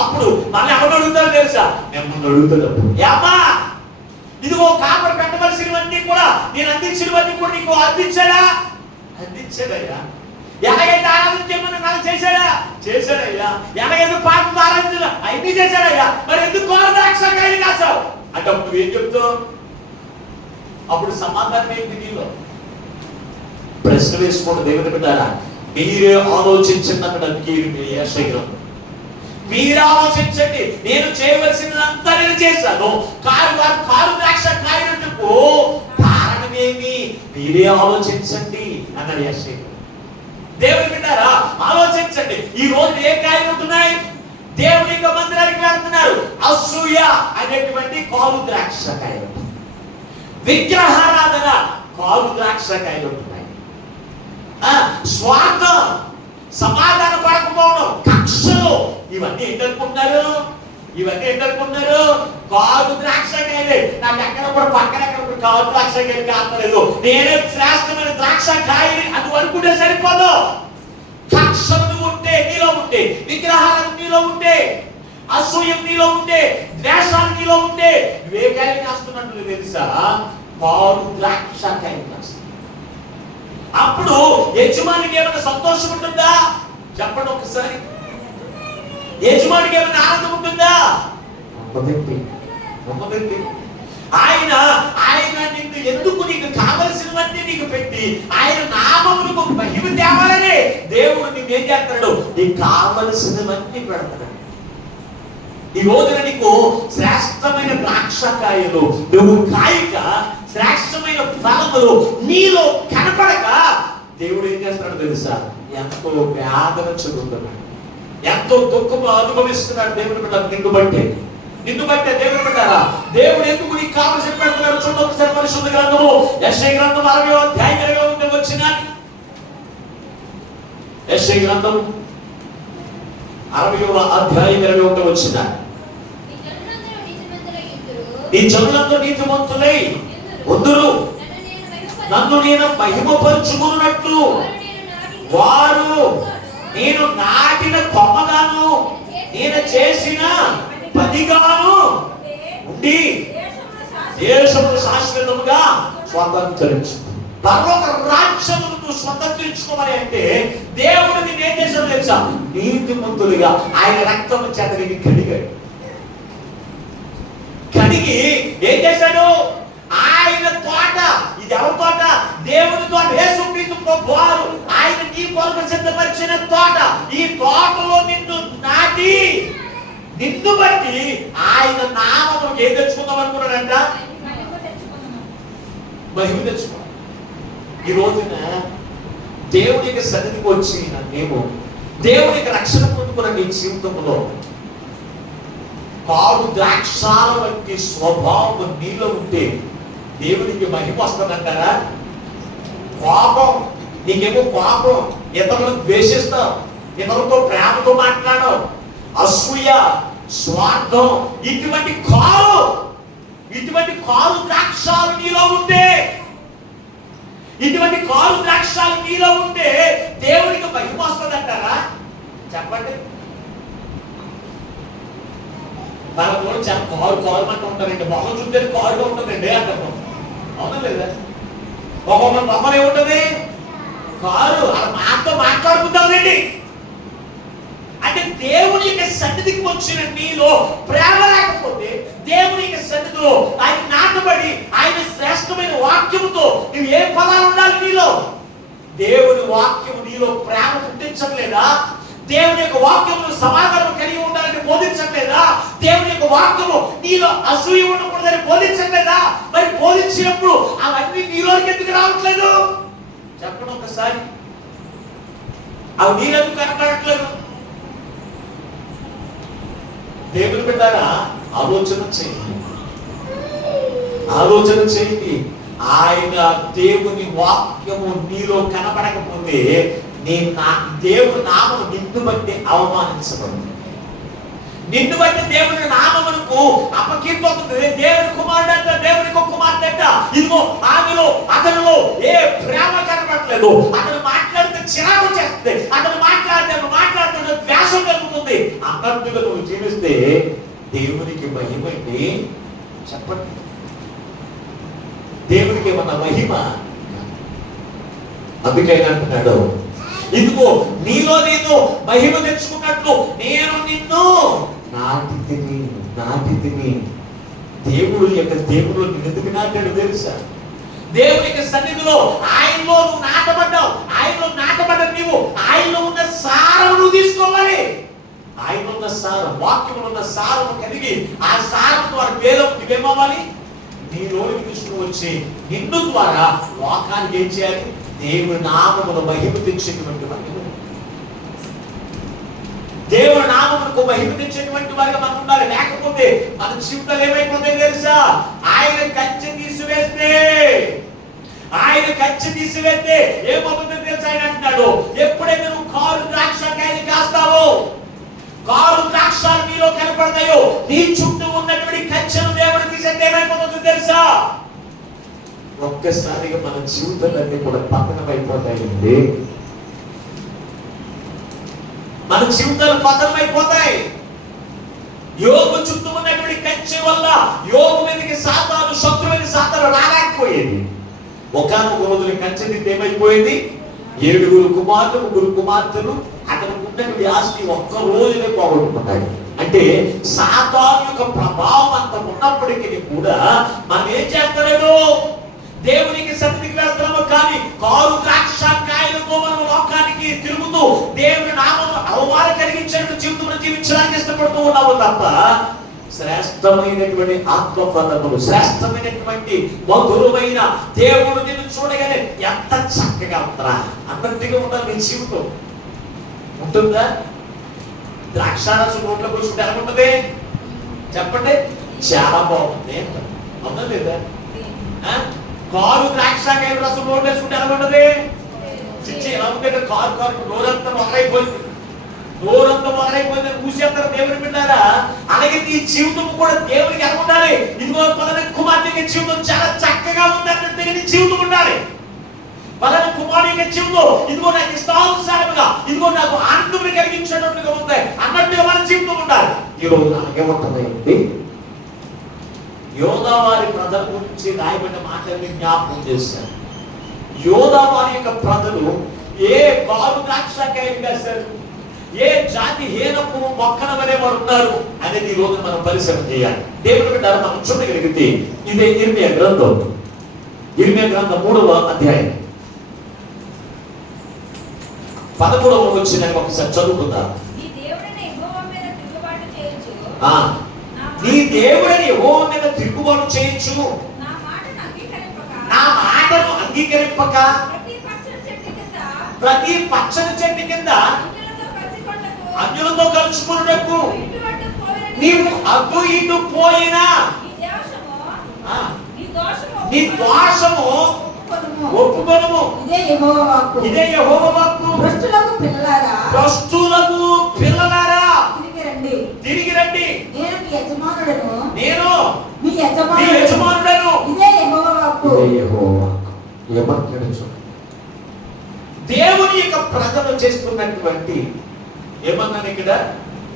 అప్పుడు మళ్ళీ ఎవరు అడుగుతారో తెలుసా? మిమ్మల్ని అడుగుతాడు. ఏమ్మా ఇదిగో కాపరి పెట్టవలసినవన్నీ కూడా నేను అందించినవన్నీ కూడా నీకు అందించాడా? అందించాడయ్యా. ఎలాగైతే ఆరాధన చేయమని నాకు చేశాడయ్యా. ఎలాగైతే పాటలు ఆరాధన అన్ని చేశాడయ్యా. మరి ఎందుకు ద్రాక్షకాయలు కాసావు అంటే అప్పుడు నువ్వేం చెప్తావు? అప్పుడు సమాధానం ఏంటి? నీలో ప్రశ్న వేసుకోండి. దేవుని బిడ్డలారా, మీరే ఆలోచించండి అన్నడానికి యెషయా. మీరు ఆలోచించండి. నేను చేయవలసినంతా నేను చేశాను. కారు ద్రాక్ష కాయనట్టుకు కారణమేమి? మీరే ఆలోచించండి అన్నాడు యెషయా. దేవుని బిడ్డలారా, ఆలోచించండి. ఈ రోజు ఏ కార్యం ఉంటున్నాయి? దేవుని యొక్క మందిరానికి వెళ్తున్నారు. అసూయ అనేటువంటి కారు ద్రాక్ష కాయలు, విగ్రహారాధన కారు ద్రాక్ష కాయలు ఉంటున్నాయి. స్వార్థం, సమాధాన పడకపోవడం, కక్షలు, ఇవన్నీ ఏంటనుకుంటున్నారు? కాదు ద్రాక్షకాయలే. నాకు ఎక్కడ కూడా పక్కన ఎక్కడ కాదు ద్రాక్షకాయలు కావట్లేదు. నేనే శ్రేష్టమైన ద్రాక్షకాయని అది అనుకుంటే సరిపోదు. కక్షలు ఉంటే నీలో ఉంటే, విగ్రహాలు నీలో ఉంటే, అసూయం నీలో ఉంటే, ద్వేషాలు నీలో ఉంటే నువ్వే కాయలు కాస్తున్నట్టు తెలుసా? కాదు ద్రాక్షకాయలు కాస్తా. అప్పుడు యజమానికి ఏమైనా సంతోషం ఉంటుందా? చెప్పండి ఒకసారి. యజమానికి ఏమైనా ఆనందం ఉంటుందా? ఆయన నిన్ను ఎందుకు నీకు కావలసినవన్నీ నీకు పెట్టి ఆయన నామములకు మహిమ తేవాలనే దేవుడు నీకు ఏం చేస్తాడు? నీకు కావలసినవన్నీ పెడతాడు. ఈ రోజున నీకు శ్రేష్టమైన ద్రాక్షకాయలు నువ్వు కాయక, శ్రేష్టమైన ఫలములు నీలో కనపడక దేవుడు ఏం చేస్తున్నాడు తెలుసా? ఎంతో వేదన చెందుతున్నాడు, ఎంతో దుఃఖము అనుభవిస్తున్నాడు. దేవుని బిడ్డ నిన్ను బట్టే దేవుని బిడ్డారా, దేవుడు ఎందుకు నీకు కావలసి పెడుతున్నాడు? చూడండి ఒకసారి పరిశుద్ధ గ్రంథము యెషయా గ్రంథం 60వ అధ్యాయం ఉంటే వచ్చిన యెషయా గ్రంథం 60వ అధ్యాయం 21 వచ్చిన నీ జనులందరూ నీతిమంతులై ఉందురు, నన్ను నేను మహిమపరుచుకున్నట్లు వారు నేను నాటిన కొమ్మగాను నేను చేసిన పనిగాను ఉండి దేశమును శాశ్వతముగా స్వతంత్రించు. పరలోక రాజ్యమును నువ్వు స్వతంత్రించుకోమని అంటే దేవుడు నేను ఏం చేశాడు తెలుసా? నీతిమంతులుగా ఆయన రక్తము చేత నీకు కడిగి ఏం చేశాడు? ఆయన తోట, ఇది ఎవరి తోట? దేవుని తోట. యేసుక్రీస్తు ప్రభువారు ఆయన నీ కొరకు సిద్ధపరిచిన తోట. ఈ తోటలో నిన్ను నాటి నిన్ను బట్టి ఆయన నామము ఏం తెచ్చుకుందాం అనుకున్నాడంట? మహిమ తెచ్చుకో. ఈ రోజున దేవుని యొక్క సన్నిధికి వచ్చి మేము దేవుని యొక్క రక్షణ పొందుకున్న నీ జీవితంలో కారు ద్రాక్షాల వంటి స్వభావం నీలో ఉంటే దేవునికి మహిమ వస్తుందంటారా? కోపం, నీకేమో కోపం, ఇతరులను ద్వేషిస్తావు, ఇతరులతో ప్రేమతో మాట్లాడవు, అసూయ, స్వార్థం, ఇటువంటి కారు ద్రాక్షాలు నీలో ఉంటే, ఇటువంటి కారు ద్రాక్షాలు నీలో ఉంటే దేవునికి మహిమ వస్తుందంటారా? చెప్పండి. మన కూడా చాలా కారు అంటూ ఉంటారండి, మొహం చూస్తే కారుగా ఉంటుందండి అంటారు. అవునా లేదా? ఒక్కొక్క మొహం ఏముంటుంది? కారు. అలా మాతో మాట్లాడుకుంటామండి. అంటే దేవుని యొక్క సన్నిధికి వచ్చిన నీలో ప్రేమ లేకపోతే, దేవుని యొక్క సన్నిధిలో ఆయన నాటబడి ఆయన శ్రేష్టమైన వాక్యముతో నువ్వు ఏ ఫలాలు ఉండాలి నీలో? దేవుని వాక్యము నీలో ప్రేమ పుట్టించట్లేదా? దేవుని యొక్క వాక్యమును సమాధానం కలిగి ఉండాలని బోధించట్లేదా? దేవుని యొక్క వాక్యము నీలో అసూయ ఉండకూడదని బోధించట్లేదా? మరి బోధించినప్పుడు అవన్నీ నీలోకి ఎందుకు రావట్లేదు? చెప్పండి ఒకసారి. అవి నీరెందుకు కనపడట్లేదు? దేవుని బిడ్డారా, ఆలోచన చేయండి. ఆయన దేవుని వాక్యము నీలో కనపడకపోతే దేవుని నామము నిన్ను బట్టి అవమానించబడుతుంది. నిన్ను బట్టి దేవుని నామమునకు అపకీర్తి అవుతుంది. దేవుని కుమారుడు అంట, దేవునికి ఒక కుమార్తె అంట. ఇదిగో ఆమెలో అతనిలో ఏ ప్రేమ కనపడట్లేదు. అతను మాట్లాడితే చిరాకు చేస్తుంది, అతను మాట్లాడితే ద్వేషం కలుగుతుంది. అన్నట్టుగా నువ్వు జీవిస్తే దేవునికి మహిమండి. చెప్పండి, దేవునికి ఏమన్నా మహిమ? అందుకే అంటున్నాడు, ఇదిగో నీలో నేను మహిమ తెచ్చుకున్నట్లు నేను నిన్ను నాటి తిని. దేవుడు ఎందుకు నాటాడు తెలుసా? దేవుని యొక్క సన్నిధిలో ఆయనలో నువ్వు నాటబడ్డావు. ఆయనలో నాటబడ్డ నీవు ఆయనలో ఉన్న సారము నువ్వు తీసుకోవాలి. ఆయన ఉన్న సారం, వాక్యములో ఉన్న సారము కలిగి ఆ సారం ద్వారా వేదం నువ్వేమవ్వాలి? నీలోనికి తీసుకుని వచ్చి నిన్ను ద్వారా లోకానికి ఏం చేయాలి? దేవుని నామమును మహిమ తెచ్చేటువంటి మహిమ, దేవుని నామమునకు మహిమ తెచ్చేటువంటి వారిగా మనం ఉండాలి. లేకపోతే మన జీవితాలు ఏమైపోతాయి తెలుసా? ఆయన కంచె తీసివేస్తే ఏమవుతుందో తెలుసా? ఆయన అంటున్నాడు, ఎప్పుడైతే నువ్వు కారు ద్రాక్షకాయలు కాస్తావో, కారు ద్రాక్షాలు నీలో కనపడతాయో, నీ చుట్టూ ఉన్నటువంటి కంచెను దేవుడు తీసేస్తే ఏమైపోతుందో తెలుసా? ఒక్కసారిగా మన జీవితాలన్నీ కూడా పతనమైపోతాయండి. మన జీవితాలు పతనమైపోతాయి. యోగు చుట్టూ ఉన్నటువంటి కంచె వల్ల యోగు మీదకి శత్రువుని సాతాను రాలేకపోయేది. ఒకనొక రోజున కంచె తీస్తే ఏమైపోయింది? 7 కుమారులు, 3 కుమార్తెలు, అతనికి ఉన్నటువంటి ఆస్తి ఒక్క రోజునే పోగొట్టుకున్నాయి. అంటే సాతాను యొక్క ప్రభావం అంత ఉన్నప్పటికీ కూడా మనం ఏం చేస్తలేదు? దేవునికి సన్నిధికి వెళ్తున్నాము, కానీ కారు ద్రాక్షకాయలతో మనం లోకానికి తిరుగుతూ దేవుని నామమును అవమానం కలిగించేట్టు జీవితంలో జీవించడానికి ఇష్టపడుతూ ఉన్నాము తప్ప శ్రేష్టమైనటువంటి ఆత్మఫలములు, శ్రేష్టమైనటువంటి మధురమైన దేవుడు నిన్ను చూడగానే ఎంత చక్కగా ఉంటరా అన్నట్టుగా ఉండాలి నీ జీవితం. ఉంటుందా? ద్రాక్షారసం నోట్లో పోసుకుంటే ఎలా ఉంటుంది? చెప్పండి. చాలా బాగుంది. అవునా లేదా? కారు ద్రాక్షకాయల రసం నోట్లో వేసుకుంటే ఎలా ఉంటుంది? చిచ్చి ఎలా ఉంటే కారు నోరంతా మొదలైపోయింది, మూసేస్తారు దేవుని బిడ్డారా. అలాగే నీ జీవితం కూడా దేవునికి ఎలా ఉండాలి? ఇదిగో పలానా కుమార్తె జీవితం చాలా చక్కగా ఉంది అన్నట్టుగా నీ జీవితం ఉండాలి. పలానా కుమారుడి జీవితం ఇదిగో నాకు ఇష్టానుసారముగా, ఇదిగో నాకు ఆనందం కలిగించేటట్టుగా ఉంది అన్నట్టుగా మన జీవితం ఉండాలి. ఈరోజు నాకేముంటుందండి? యోధా వారి ప్రజల గురించి రాయబడిన మాటల్ని జ్ఞాపకం చేశారు. యోధా వారి యొక్క ప్రజలు ఏ కారు ద్రాక్షకాయలు కాశారు, ఏ జాతి హీనపు మొక్కన వలె వారు ఉన్నారు అనేది ఈ రోజు మనం పరిశీలన చేయాలి. దేవుని బిడ్డలారా, మనం చూడగలిగితే ఇదే ఇర్మియా గ్రంథం 3వ అధ్యాయం 11వ వచనాన్ని ఒకసారి చదువుకుందాం. నీ దేవుడని యెహోవా మీద తిరుగుబాటు చేయొచ్చు, నా మాటను అంగీకరింపక ప్రతి పచ్చని చెట్టు కింద అన్యులతో కలుసుకున్నకు నీవు అటు ఇటు పోయినా నీ దోషము ఒప్పుకొనుము. ఇదే యెహోవా వాక్కు. ఇదే యెహోవా వాక్కు. భ్రష్టులకు పిల్లలారా తిరిగి రండి. నేను మీ యజమానుడను. ఇదే యెహోవా వాక్కు. ఏమంటాడు చూడండి. దేవుని యొక్క ప్రజలు చేస్తున్నటువంటి ఏమన్నాను ఇక్కడ,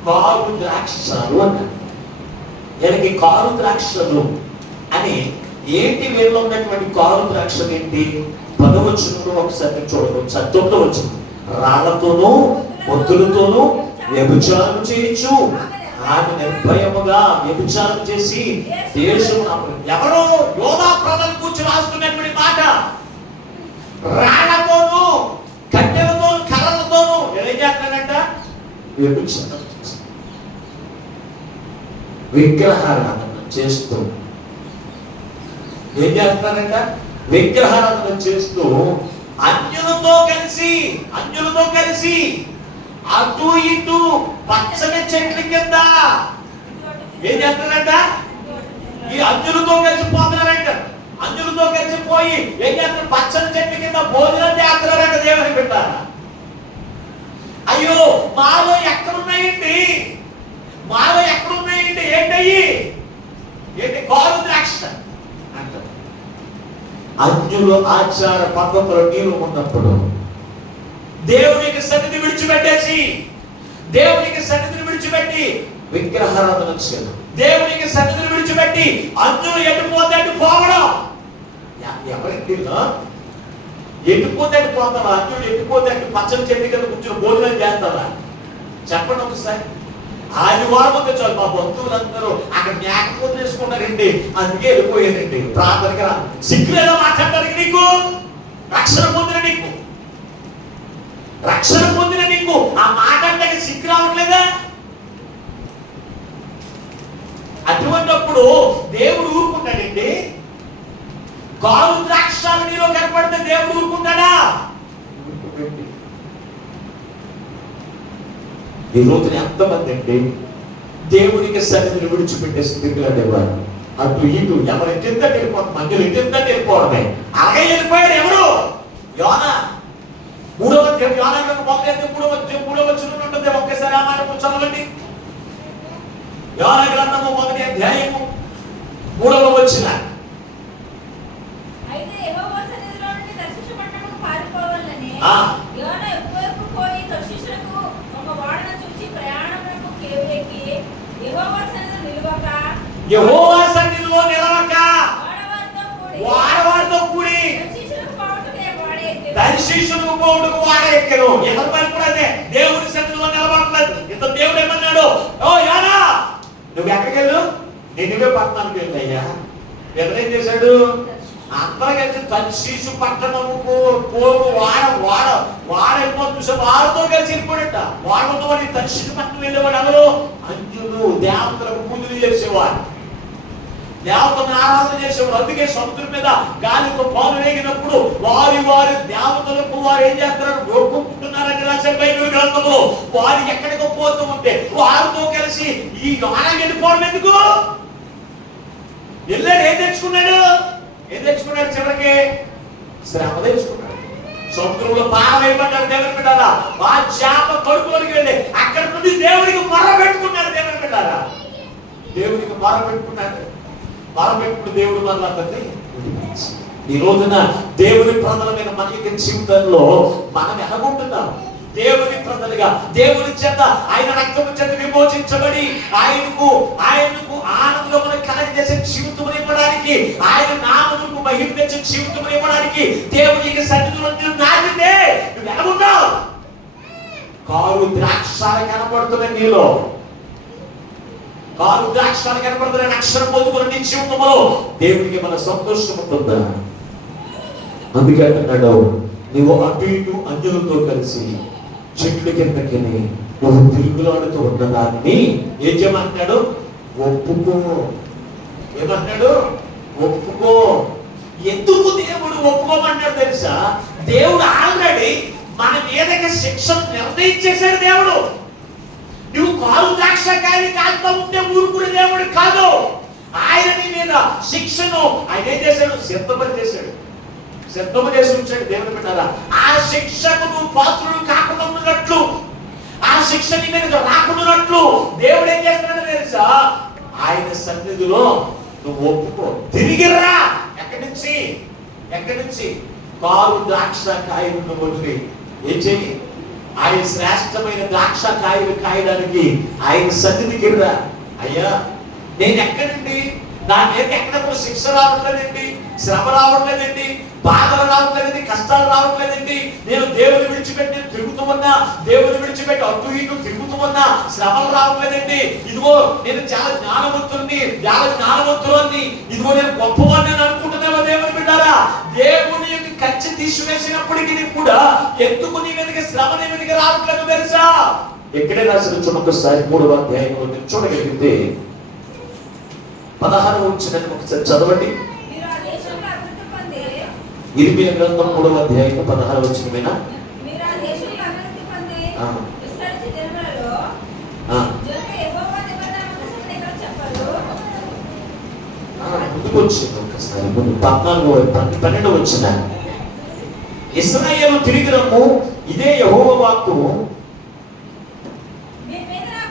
కారు ద్రాక్షలు అన్నాడు. వీళ్ళకి కారు ద్రాక్షలు అని ఏంటి? వీళ్ళు ఉన్నటువంటి కారు ద్రాక్షలు ఏంటి? 10వ వచనంలో ఒకసారి చూడవచ్చు. 9వ వచనం, రాళ్లతోనూ పొత్తులతోనూ వ్యభిచారం చేయొచ్చు, ఆమె నిర్భయముగా వ్యభిచారం చేసి దేశం. ఎవరో యోధా ప్రజలు కూర్చొని రాస్తున్నటువంటి మాట. రాళ్లతోనూ కట్టెలతోనూ కర్రలతోనూ ఏం చేస్తాడంట? వ్యభిచారం చేసి విగ్రహారాధన చేస్తూ ఏం చేస్తారంట? విగ్రహారాధన చేస్తూ అన్యులతో కలిసి అటు ఇటు పచ్చని చెట్ల కింద ఏం చేస్తారంట? ఈ అన్యులతో కలిసిపోతున్నారంట. అన్యులతో కలిసిపోయి ఏం చేస్తారు? పచ్చని చెట్ల కింద భోజనం చేస్తున్నారంట. దేవుని పెట్టారా? అయ్యో మాలో ఎక్కడున్నాయండి? ఏంటి? కారు ద్రాక్ష అంటారు. అన్యులు ఆచార పద్ధతులు నీరు ఉన్నప్పుడు దేవునికి సన్నిధిని విడిచిపెట్టి విగ్రహారాధన చేయడం, దేవునికి సన్నిధిని విడిచిపెట్టి అన్యులు ఎటుపోతే అటు పోవడం. ఎవరికి ఎటుపోతే అటు పోతావా? అన్యులు ఎటుపోతే అటు పచ్చని చెట్టు కింద కూర్చొని భోజనం చేస్తావా? చెప్పండి ఒకసారి. ఆదివారం అంతా చాలు, మా బంధువులందరూ అక్కడ జ్ఞాపకం చేసుకున్నారండి, అందుకే వెళ్ళిపోయారండి. ప్రార్థనగా సిగ్గులేదా మాట్లాడడానికి? నీకు రక్షణ పొందిన నీకు ఆ మాట్లాడడానికి సిగ్గు రావట్లేదా? అటువంటిప్పుడు దేవుడు ఊరుకుంటాడండి? కారు ద్రాక్షాలు నీలో కనపడితే దేవుడు ఊరుకుంటాడా? ఈ రోజున ఎంతమంది అండి దేవునికి సన్నిధిని విడిచిపెట్టే స్థితిలో వారు అటు ఇటు ఎవరు ఎట్టింత వెళ్ళిపోతుంది, మందులు ఎట్టింత వెళ్ళిపోవడమే. అలాగే వెళ్ళిపోయాడు ఎవరు? యోనా. 3వ అధ్యాయం యోనా గ్రంథం 3వ వచనం ఉంటుంది. ఒక్కసారి ఆ మాట చదవండి. యోనా గ్రంథము 1వ అధ్యాయము 3వ వచనం. అయితే యెహోవా సన్నిధిలో నుండి తర్షీషు పట్టణముకు పారిపోవాలని యోనా ఎక్కువకు పోయి తర్షీషునకు ఒక ఓడను చూచి ప్రయాణమునకు ఎక్కి యెహోవా సన్నిధిలో నిలవక వాడవారితో కూడి తర్షీషునకు పోవుటకు వాడ ఎక్కెను. ఎవరి పని కూడా అదే, దేవుని సన్నిధిలో నిలబడలేదు. ఇంత దేవుడు ఏమన్నాడు? ఓ యోనా, నువ్వు ఎక్కడికి వెళ్ళు? నినివే పట్టణానికి వెళ్ళయ్యా. ఎవరేం చేశాడు? అందరూ కలిసి తర్షీషు పట్టణముకు వాడైపోతుంది. వారితో కలిసి వెళ్ళిపోడట. వాళ్ళతో తర్షీషు పట్టణం వెళ్ళేవాడు ఎవరు? అన్యులు, దేవతలకు పూజలు చేసేవాడు, దేవతను ఆరాధన చేసేవాడు. అందుకే సముద్రం మీద గాలితో పాలు రేగినప్పుడు వారి దేవతలకు వారు ఏం చేస్తున్నారు? ఒప్పుకుంటున్నారని రాశారు బైబిల్ గ్రంథంలో. వారు ఎక్కడికో పోతూ ఉంటే వారితో కలిసి ఈ యోనా వెళ్ళిపోవడం ఎందుకు? వెళ్ళాడు. ఏం తెచ్చుకున్నాడు? చివరికి శ్రమ తెచ్చుకున్నాడు. సముద్రంలో పారవేయబడ్డాడు. దేవుని బిడ్డారా, ఆ చేప కడుపులోకి వెళ్ళి అక్కడ నుండి దేవునికి మొర పెట్టుకున్నాడు. దేవుని బిడ్డారా, దేవునికి మొర పెట్టుకున్నాడు. దేవుడు మరలా అతన్ని. ఈ రోజున దేవుని ప్రజలమైన మన యొక్క జీవితంలో మనం ఎలాగుంటున్నాం? దేవుని ప్రజలుగా, దేవుని చేత, ఆయన రక్తము చేత విమోచించబడి ఆయనకు ఆనందమును కలగజేసే జీవితం ఇవ్వడానికి, ఆయన నామమునకు మహిమ తెచ్చే జీవితం ఇవ్వడానికి దేవునికి సన్నిధిలో నాటితే నువ్వు ఎలాగున్నావు? కారు ద్రాక్షాలు కనపడుతున్న నీలో, కారు ద్రాక్షాలు కనపడుతున్న అక్షరం పొందుకున్న నీ జీవితంలో దేవునికి మన సంతోషం ఉంటుందా? అందుకే అంటున్నాడు, నువ్వు అటు ఇటు అన్యులతో కలిసి చెట్ల కిందకి నువ్వు తిరుగులాడుతూ ఉన్నదాన్ని ఏం చేయమంటాడు? ఒప్పుకో. ఏమంటాడు? ఒప్పుకో. ఎందుకు దేవుడు ఒప్పుకోమంటాడు తెలుసా? దేవుడు ఆల్రెడీ మన మీదకి శిక్షను నిర్ణయించేశాడు. దేవుడు నువ్వు కాలు ద్రాక్షకాయని కాలుతా ఉంటే ఊరుకునే దేవుడు కాదు. ఆయన నీ మీద శిక్షను ఆయన ఏం చేశాడు? సిద్ధపడి చేశాడు. సిద్ధము చేసి ఉంచాడు. దేవుని బిడ్డలారా, ఆ శిక్షకు నువ్వు పాత్రులు కాకుండా ఉన్నట్లు, ఆ శిక్ష నీ మీద రాకుండా దేవుడు ఏం చేస్తున్నాడో తెలుసా? ఆయన సన్నిధిలో నువ్వు ఒప్పుకో, తిరిగిరా. ఎక్కడి నుంచి? ఎక్కడి నుంచి? కారు ద్రాక్ష కాయలు వదిలి ఏం చెయ్యి? ఆయన శ్రేష్టమైన ద్రాక్ష కాయలు కాయడానికి ఆయన సన్నిధికి రా. అయ్యా, నేను ఎక్కడండి? నా మీద ఎక్కడ కూడా శిక్ష రావట్లేదండి, శ్రమ రావట్లేదండి, బాధలు రావట్లేదండి, కష్టాలు రావట్లేదండి. నేను దేవుని విడిచిపెట్టి తిరుగుతూ ఉన్నా, దేవుని విడిచిపెట్టి అటు ఇటు తిరుగుతూ ఉన్నా, శ్రమలు రావట్లేదండి. ఇదిగో నేను చాలా జ్ఞానవంతుని, ఇదిగో నేను గొప్పవాడిని అని అనుకుంటున్నావా? దేవుని బిడ్డారా, దేవుని యొక్క కంచె తీసివేసినప్పటికీ కూడా ఎందుకు నీ మీదకి శ్రమ నీ మీదకి రావట్లేదు తెలుసా? ఎక్కడే రాసిన చూడొకసారి 3వ అధ్యాయంలో మీరు చూడగలిగితే 16వ వచనాన్ని ఒకసారి చదవండి. ఇర్మియా గ్రంథం 3వ అధ్యాయం 16వ వచనమేనా? ముందుకు వచ్చింది ఒకసారి, ముందు 12వ వచనం. ఇశ్రాయేలు తిరిగి రమ్ము, ఇదే యెహోవా వాక్కు,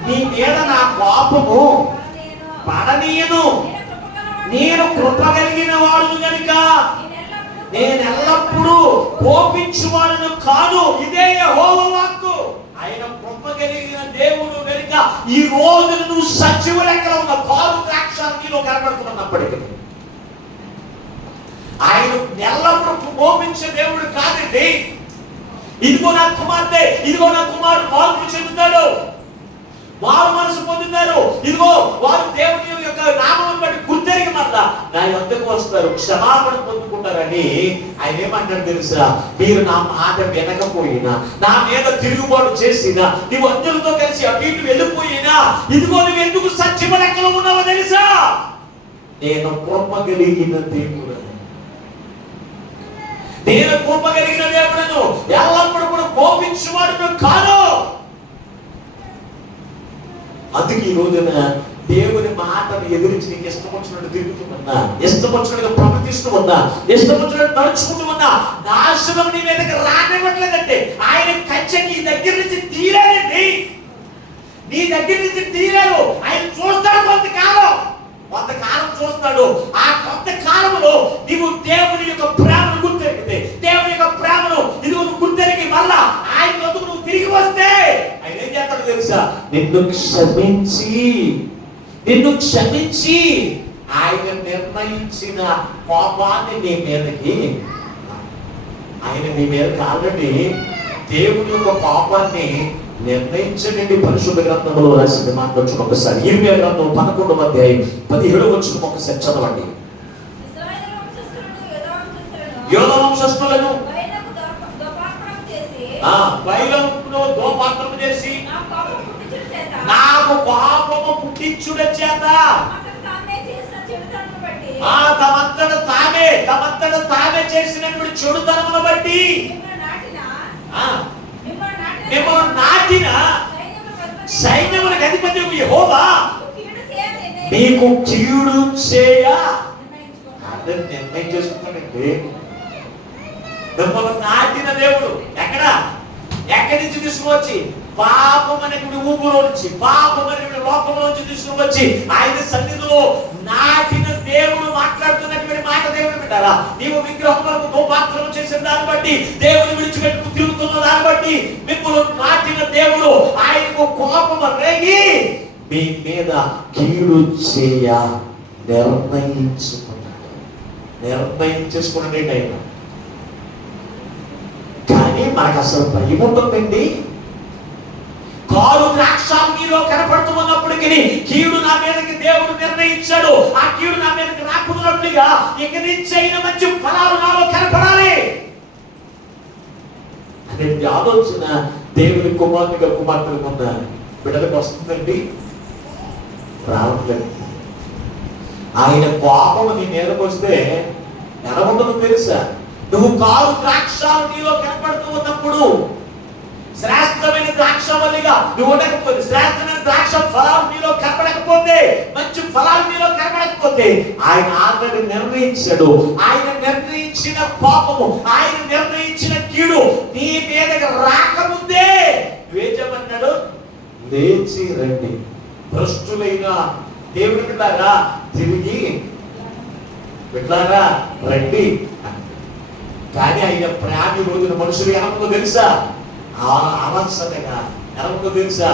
నీ మీద నా కోపము పడనీయను, నేను కృప కలిగిన వాడును గనుక నేను ఎల్లప్పుడూ కోపించువాడును కాదు. ఇదే యెహోవా వాక్కు. ఆయన కృప కలిగిన దేవుడు గనుక ఈ రోజు నువ్వు సజీవ లెక్కలో ఉన్న కారు ద్రాక్షానికి కనబడుతున్నప్పటికీ ఆయన ఎల్లప్పుడూ కోపించే దేవుడు కాదండి. ఇదిగో నా కుమార్తె, ఇదిగో నా కుమారుడు మార్పు చెందుతాడు, వారు మనసు పొందుతారు. ఇదిగో వారు దేవుని యొక్క నామమును బట్టి గుర్తెరిగి మళ్ళా నా వద్దకు వస్తారు, క్షమాపణ పొందుకుంటారని ఆయన ఏమంటాడు తెలుసా? మీరు నా మాట వినకపోయినా, నా మీద తిరుగుబాటు చేసినా, నీవు అందరితో కలిసి అటు ఇటు వెళ్ళిపోయినా, ఇదిగో నువ్వు ఎందుకు సజీవ లెక్కలో ఉన్నావో తెలుసా? నేను కృప కలిగిన దేవుడను, నేను కృప కలిగిన దేవుడను, ఎల్లప్పుడూ కూడా కోపించువాడును కాదు. అందుకే ఈ రోజున దేవుని మాటను ఎదిరించి నీకు ఇష్టం వచ్చినట్టు తిరుగుతున్నా, ఇష్టం వచ్చినట్టుగా ప్రవర్తిస్తూ ఉన్నా, ఇష్టం వచ్చినట్టు నడుచుకుంటూ ఉన్నా, నాశనం నీ మీదకి రానివ్వట్లేదంటే ఆయన కంచె నీ దగ్గర నుంచి తీరాడండి. నీ దగ్గర నుంచి తీరాడు. ఆయన చూస్తాడు కొంతకాలం చూస్తాడు. ఆ కొంతకాలంలో నీవు దేవుని యొక్క ప్రేమను గుర్తెరిగితే, దేవుని యొక్క ప్రేమను ఇదిగో నువ్వు గుర్తెరిగి మళ్ళా ఆయన వద్దకు నువ్వు తిరిగి వస్తే ఆయన ఏం చేస్తాడు తెలుసా? నిన్ను క్షమించి ఆయన నిర్ణయించిన కోపాన్ని నీ మీదకి, ఆయన నీ మీదకి ఆల్రెడీ దేవుని యొక్క కోపాన్ని నిర్ణయించండి. పరిశుద్ధ గ్రంథంలో రాసిన మాట్లాడుచు ఒకసారి ఇర్మియా గ్రంథం 11వ అధ్యాయం 17వ వచనం ఒకసారి చదవండి. యోధ వంశస్థులను బయలులో దోపాత్రం చేసి నాకు పాపము పుట్టించుట చేత తమంతట తామే చేసినటువంటి చెడుతనమును బట్టి మిమ్మల్ని నాటిన సైన్యములకు అధిపతి యెహోవా మీకు కీడు చేయ నిర్ణయం చేసుకుంటాడండి. మిమ్మల్ని నాటిన దేవుడు ఎక్కడి నుంచి తీసుకువచ్చి పాపం అనేటువంటి ఊపులో నుంచి, పాపం అనేటువంటి లోకంలో నుంచి తీసుకువచ్చి ఆయన సన్నిధిలో నాటిన దేవుడు మాట్లాడుతున్నటువంటి మాట. దేవుడు పెట్టారా? నీవు విగ్రహములకు గోపాత్రము చేసిన దాన్ని బట్టి, దేవుని విడిచిపెట్టుకు తిరుగుతున్న దాన్ని బట్టి మిమ్మల్ని నాటిన దేవుడు ఆయనకు కోపం రేగి మీ మీద కీడు చేయ నిర్ణయించేసుకున్నాడు ఆయన. కానీ మనకు అసలు భయం ఉంటుందండి. కారు ద్రాక్షాగ్నిలో కనపడుతూ ఉన్నప్పటికీ కీడు నా మీదకి దేవుడు నిర్ణయించాడు, ఆ కీడు నా మీదకి రాకున్నట్లుగా ఇక నుంచి అయిన మంచి ఫలాలు నాలో కనపడాలి అనే ఆలోచన దేవుని కుమారునిగా కుమార్తెలు ఉన్న బిడ్డలకు వస్తుందండి? రావట్లేదు. ఆయన కోపం నీ మీదకి వస్తే ఎలా ఉండదు తెలుసా? నువ్వు కారు ద్రాక్షాలు నీలో కనపడుతూ ఉన్నప్పుడు, శ్రేష్టమైన ద్రాక్షవల్లిగా నువ్వు ఉండకపోతే, శ్రేష్టమైన ద్రాక్ష ఫలాలు నీలో కనపడకపోతే, మంచి ఫలాలు నీలో కనపడకపోతే, ఆయన ఆల్రెడీ నిర్ణయించాడు. ఆయన నిర్ణయించిన పాపము, ఆయన నిర్ణయించిన కీడు నీ మీదకి రాకముందే నువ్వేం చేయమన్నాడు? లేచి రండి. భ్రష్టులైన దేవుని బిడ్డారా, తిరిగి బిడ్డారా రండి. కానీ ఆయన ప్రేమ రోజున మనుషులు ఎనమో తెలుసా? అవసరంగా ఎనమో తెలుసా?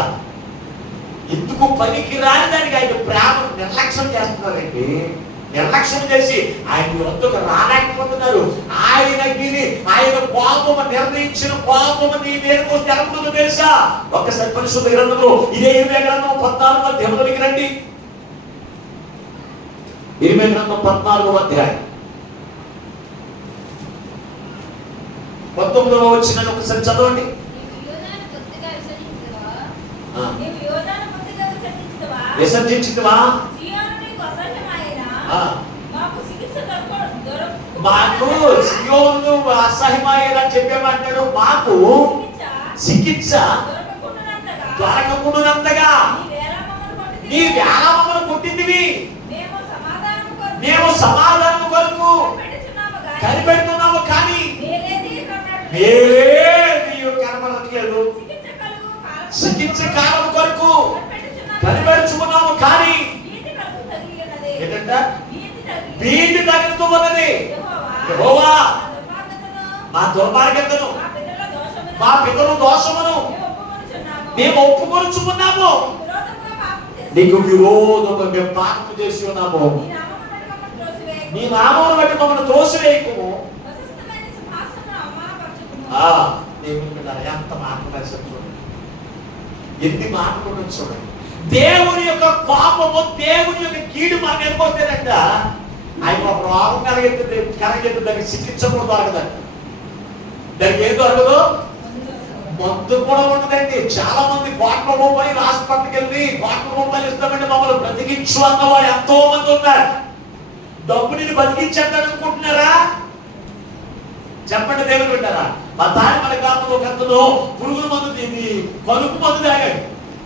ఎందుకు పనికి రాని దానికి ఆయన ప్రేమ నిర్లక్ష్యం చేస్తున్నారండి. నిర్లక్ష్యం చేసి ఆయన వద్దకు రాలేకపోతున్నారు. ఆయన కోపము, నిర్ణయించిన కోపము నీ మీదకు తెలపదు తెలుసా? ఒక్కసారి పరిశుద్ధ గ్రంథంలో ఇదే 20 గ్రంథం 14వ అధ్యాయంలోకి రండి. 20 గ్రంథం 14వ అధ్యాయం 19వ వచనాన్ని ఒకసారి చదవండి. విసర్జించితివా? మాకు సియోను అసహ్యమైన చెప్పేమంటాడు. మాకు చికిత్స దొరకకుండానంతగా నీ వేళమను కొట్టిందివి. మేము సమాధానం కొరకు కనిపెడుతున్నాము, కానీ కనపడట్లేదు. చికిత్స కాలం కొరకు కనిపెడుచుకున్నాము, కానీ ఏంటంట? భీతి తగ్గుతూ ఉన్నది. యెహోవా మా దుర్మార్గతను, మా పితరుల దోషమును మేము ఒప్పుకొనుచున్నాము. నీకు విరోధంగా మేము పాపం చేసి ఉన్నాము. నీ నామమును బట్టి మమ్మల్ని త్రోసివేయకుము. ఎంత మాట్లాడారు చూడండి, ఎన్ని మాట్లాడు చూడండి. దేవుని యొక్క పాపము, దేవుని యొక్క కీడు మా మీదకి వస్తేనంట, ఆయన ఒక రోగం కలగెత్తే దానికి చికిత్స కూడా దొరకదండి. దానికి ఏం దొరకదు? మందు కూడా ఉండదండి. చాలా మంది ₹1,00,000 హాస్పిటల్కి వెళ్ళి ₹1,00,000 ఇస్తామంటే మమ్మల్ని బ్రతికించు అన్నవాడు ఎంతో మంది ఉన్నారు. డబ్బు నేను బతికించేద్దాను అనుకుంటున్నారా? చెప్పండి దేవుని పెట్టారా? మా తాడిమల గ్రామంలో ఒక అతను పురుగుల మందు తిని కలుపు మందు తాగాడు.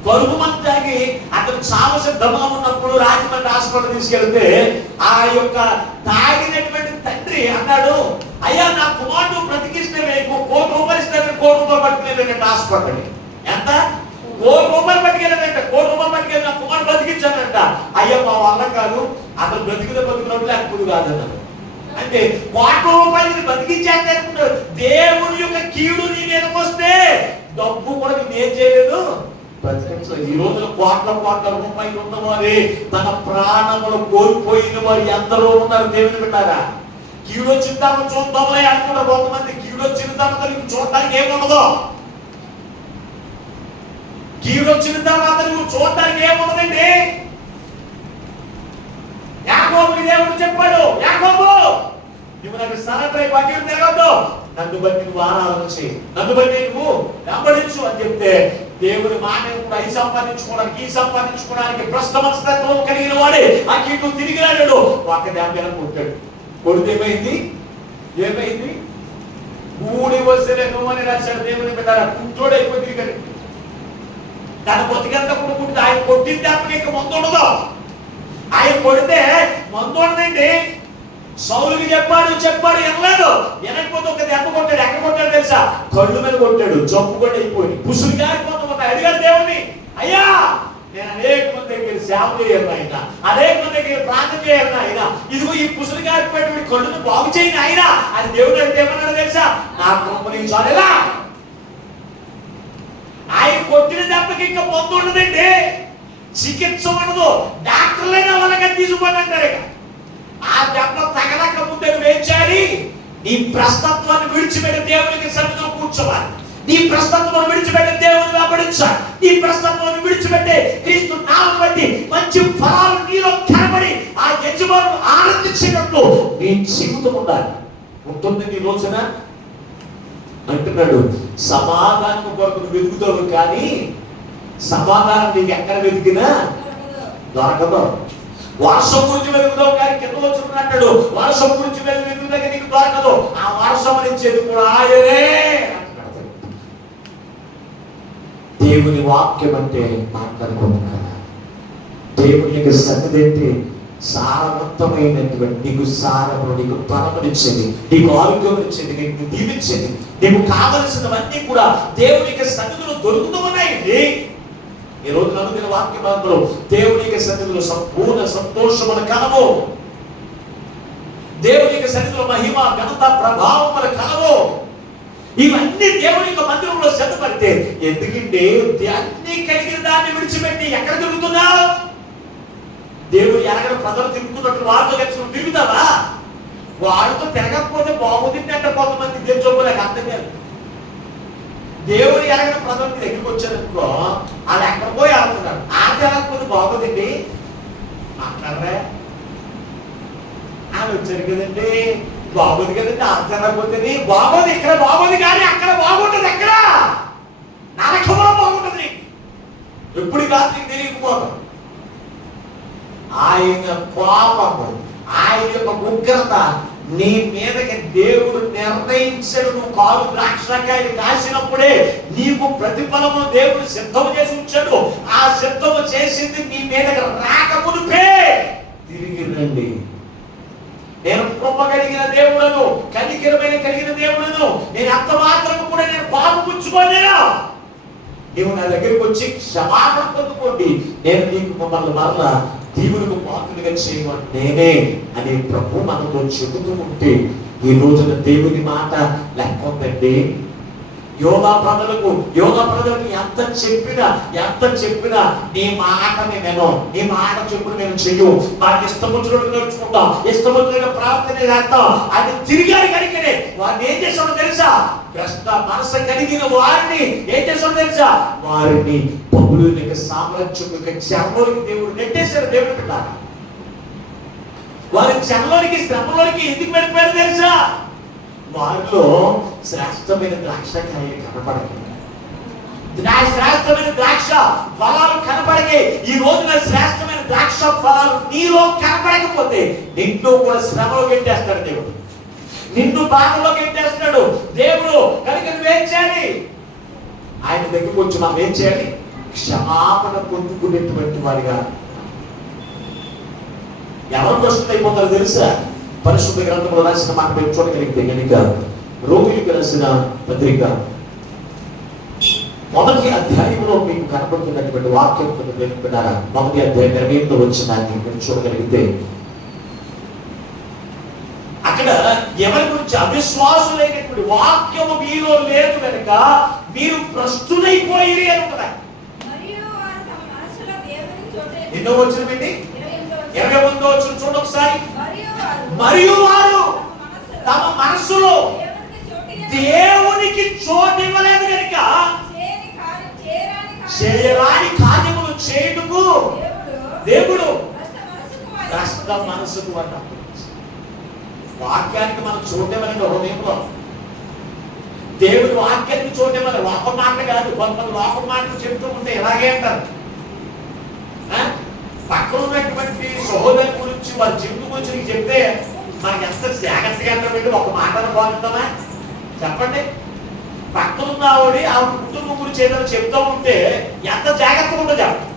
కలుపు మందు తాగి అతను చాలా సిద్ధంగా ఉన్నప్పుడు రాజమండ్రి హాస్పిటల్ తీసుకెళ్తే ఆ యొక్క తాగినటువంటి తండ్రి అన్నాడు, అయ్యా నా కుమారుడు బ్రతికిస్తే ₹1,00,000 ఇస్తాను. ₹1,00,000 పట్టుకెళ్ళాడంటే హాస్పిటల్. ఎంత? ₹1,00,000 పట్టుకెళ్ళాడంట. ₹1,00,000 పట్టుకెళ్ళి నా కుమారుడు బ్రతికించాడంట. అయ్యా మా వల్ల కాదు, అతను బతికినప్పుడు లేకపోతే కాదన్నాడు. అంటే ₹1,00,000 బతికించేస్తాడు. దేవుని యొక్క కీడు నీ మీదకి వస్తే డబ్బు కూడా నేనేం చేయలేదు, బ్రతికించలేదు. ఈ రోజున ₹1,00,000 ఉన్నవారే తన ప్రాణములు కోల్పోయిన వారు ఎందరో ఉన్నారు. దేవుని పెట్టారా? కీడు వచ్చిందాము చూద్దాంలే అనుకుంటారు కొంతమంది. కీడు వచ్చిన తర్వాత నీకు చూడటానికి ఏముండదు. కీడు వచ్చిన తర్వాత నువ్వు చూడటానికి ఏముండదండి. యాకోబుకి దేవుడు చెప్పాడు, యాకోబు నువ్వు నాకు సరపై బట్టి తిరగద్దు, నన్ను బట్టి నువ్వు ఆరాధన చేయి, నన్ను బట్టి నువ్వు వెంబడించు అని చెప్తే దేవుని మాట కూడా ఈ సంపాదించుకోవడానికి భ్రష్ట మనస్తత్వం కలిగిన వాడే ఆ కీడు తిరిగి రాడు. ఒక దెబ్బ కొట్టాడు. కొడితే ఏమైంది? ఊడి వస్తే నువ్వు అని రాశాడు. దేవుని పెట్టారా? కుంటోడైపోయి తిరిగాడు. తన బతికంతా కొడుకుంటే ఆయన కొట్టిన దెబ్బకి ఇంకా మందు ఉండదు. ఆయన కొడితే మందు ఉండదండి. సౌలుకి చెప్పాడు ఎనలేదు. ఎనకపోతే ఒక దెబ్బ కొట్టాడు. ఎక్కడ కొట్టాడు తెలుసా? కళ్ళు మీద కొట్టాడు. జబ్బు కూడా అయిపోయింది. పుసులు గారిపోతా అడిగాడు దేవుని, అయ్యా నేను అనేక మంది దగ్గర సేవ చేయను ఆయన, అనేక మంది దగ్గర ప్రార్థన చేయను ఆయన, ఇదిగో ఈ పుసులు గారిపోయిన కళ్ళును బాగు చేయను ఆయన అని దేవుడు అంటే ఏమన్నాడు తెలుసా? నా కృపని చాలేలా. ఆయన కొట్టిన దెబ్బకి ఇంకా మందు ఉండదండి, చికిత్స ఉండదు. డాక్టర్లైనా వాళ్ళగా తీసుకోండి అంటారు. ఆ దెబ్బ తగలక ముందే నువ్వేం చేయాలి? నీ ప్రస్తత్వాన్ని విడిచిపెట్టి దేవునికి సన్నిధిలో కూర్చోవాలి. నీ ప్రస్తత్వాన్ని విడిచిపెట్టి దేవుని వెంబడించాలి. నీ ప్రస్తత్వాన్ని విడిచిపెట్టి క్రీస్తు నామమును బట్టి మంచి ఫలాలు నీలో కనబడి ఆ యజమానుడు ఆనందించినట్లు నీ జీవితం ఉండాలి. ఉంటుంది నీ రోజున అంటున్నాడు, సమాధానం కొరకు నువ్వు వెతుకుతావు కానీ సమాధానం నీకు ఎక్కడ వెతికినా దొరకదు. వర్షం గురించి వెతుకుతావు కానీ కింద వచ్చుకుని అంటాడు, వర్షం గురించి వెతుకుతా నీకు దొరకదు, ఆ వర్షం ఇచ్చేది కూడా ఆయనే అంటున్నాడు. దేవుని వాక్యం అంటే మాట్లాడుకుంటున్నారా? దేవుని యొక్క సన్నిధి అంటే సారవంతమైనటువంటి నీకు సారము, నీకు బలమునిచ్చేది, నీకు ఆరోగ్యం ఇచ్చేది, నీకు దీవించేది, నీకు కావలసినవన్నీ కూడా దేవుని యొక్క సన్నిధిలో దొరుకుతూ ఉన్నాయండి. ఈ రోజు నలుగురి వాక్యమంలో దేవుని యొక్క సన్నిధిలో సంపూర్ణ సంతోషముల కలవు, దేవుని యొక్క సన్నిధిలో మహిమ ఘనత ప్రభావముల కలవు. ఇవన్నీ దేవుని యొక్క మందిరంలో సిద్ధపడితే ఎందుకంటే అన్ని కలిగిన దాన్ని విడిచిపెట్టి ఎక్కడ తిరుగుతున్నావు? దేవుడు ఎరగడ ప్రజలు తిరుగుతున్నట్టు వారితో కలిసి తిరుగుతావా? వాడితో తిరగకపోతే బాగుంది అంటే కొంతమంది తెచ్చుకోలేక అర్థం కాదు. దేవుడు ఎరగడ ప్రజలు దగ్గరికి వచ్చారనుకో, వాళ్ళు ఎక్కడ పోయి ఆడుతున్నారు, ఆ తిరగకపోతే బాగుందండి మాట్లాడరా, వాళ్ళు వచ్చారు కదండి బాగోదు కదండి, ఆ తిరగకపోతే బాగోదు, ఇక్కడ బాగోదు కానీ అక్కడ బాగుంటుంది, ఎక్కడ నరకమో బాగుంటుంది, ఎప్పుడు కాదు నీకు తెలియకపోతాం. ఆయన కోపము, ఆయన యొక్క ఉగ్రత నీ మీదకి దేవుడు నిర్ణయించడు. నువ్వు కారు ద్రాక్షకాయలు కాసినప్పుడే నీకు ప్రతిఫలము దేవుడు సిద్ధం చేసి ఉంచాడు. ఆ సిద్ధము చేసింది నీ మీదకి రాకమునుపే తిరిగి రండి. నేను కృప కలిగిన దేవుడను, కనికరమైన కలిగిన దేవుడను, నేను అంత మాత్రం కూడా నేను పాపం పుచ్చుకోలేను. నీవు నా దగ్గరికి వచ్చి క్షమాపణ పొందుకోండి, నేను నీకు మమ్మల్ని మరలా దేవుడికి పాత్రలుగా చేయమని నేనే అని ప్రభు మనతో చెబుతూ ఉంటే ఈ రోజున దేవుని మాట లెక్క ఉందండి. యోగా ప్రజలకు ఎంత చెప్పినా నీ మాటని నేను, నీ మాట చెప్పుడు నేను చెయ్యు, నాకు ఇష్టం వచ్చినట్టు నడుచుకుంటాం, ఇష్టం వచ్చినట్టు ప్రార్థన చేస్తాం అది తిరిగారు కనుకనే వారిని ఏం చేస్తాడో తెలుసా? భ్రష్ట మనసు కలిగిన వారిని ఏం చేస్తాడో తెలుసా? వారిని పౌలు యొక్క సామ్రాజ్యం యొక్క చెరలోకి దేవుడు నెట్టేశారు. దేవుడు పెట్టారు వారి చెరలోనికి, శ్రమలోనికి ఎందుకు వెళ్ళిపోయారు తెలుసా? వారిలో శ్రేష్టమైన ద్రాక్షకాయ కనపడదు, శ్రేష్టమైన ద్రాక్ష ఫలాలు కనపడకే. ఈ రోజున శ్రేష్టమైన ద్రాక్ష ఫలాలు నీలో కనపడకపోతే నిన్ను కూడా శ్రమలో గెట్టేస్తాడు దేవుడు, నిన్ను బాధలో గెట్టేస్తాడు దేవుడు. కనుక నువ్వేం చేయాలి? ఆయన దగ్గరికి వచ్చి మనం ఏం చేయాలి? క్షమాపణ పొందుకునేటువంటి వారిగా. ఎవరు ప్రశ్న అయిపోతారో తెలుసా? పరిశుద్ధ గ్రంథంలో రాసిన మాట మీరు చూడగలిగితే కనుక రోమిలకు రాసిన పత్రిక 1వ అధ్యాయంలో మీకు కనబడుతున్నటువంటి వాక్యం పెట్టారా? 1వ అధ్యాయం 28వ వచనాన్ని మీరు చూడగలిగితే అక్కడ ఎవరి గురించి? అవిశ్వాసులైనటువంటి వాక్యము మీలో లేదు కనుక మీరు భ్రష్టులైపోయిరి అని కదా. ఎన్నో వచనం ఏంటి? 28వ వచనం చూడండి ఒకసారి. మరియు వారు తమ మనస్సులో దేవునికి చోటు ఇవ్వలేదు కనుక చేయరాని కార్యములు చేయుటకు దేవుడు భ్రష్ట మనసుకు అన్నాడు. వాక్యానికి మనం చూడమని హృదయంలో దేవుడి వాక్యానికి చూడమని లోపల మాటలు కాదు. కొంతమంది లోపల మాటలు చెప్తూ ఉంటే ఇలాగే అంటారు. పక్కన ఉన్నటువంటి సహోదరి గురించి వారి జీవితం గురించి నీకు చెప్తే మనకి ఎంత జాగ్రత్తగా అంటే ఒక మాటను బాగుంటామా? చెప్పండి. పక్కన ఉన్న ఆవిడ కుటుంబం గురించి ఏదైనా చెప్తూ ఉంటే ఎంత జాగ్రత్తగా ఉంటుందో చెప్పండి.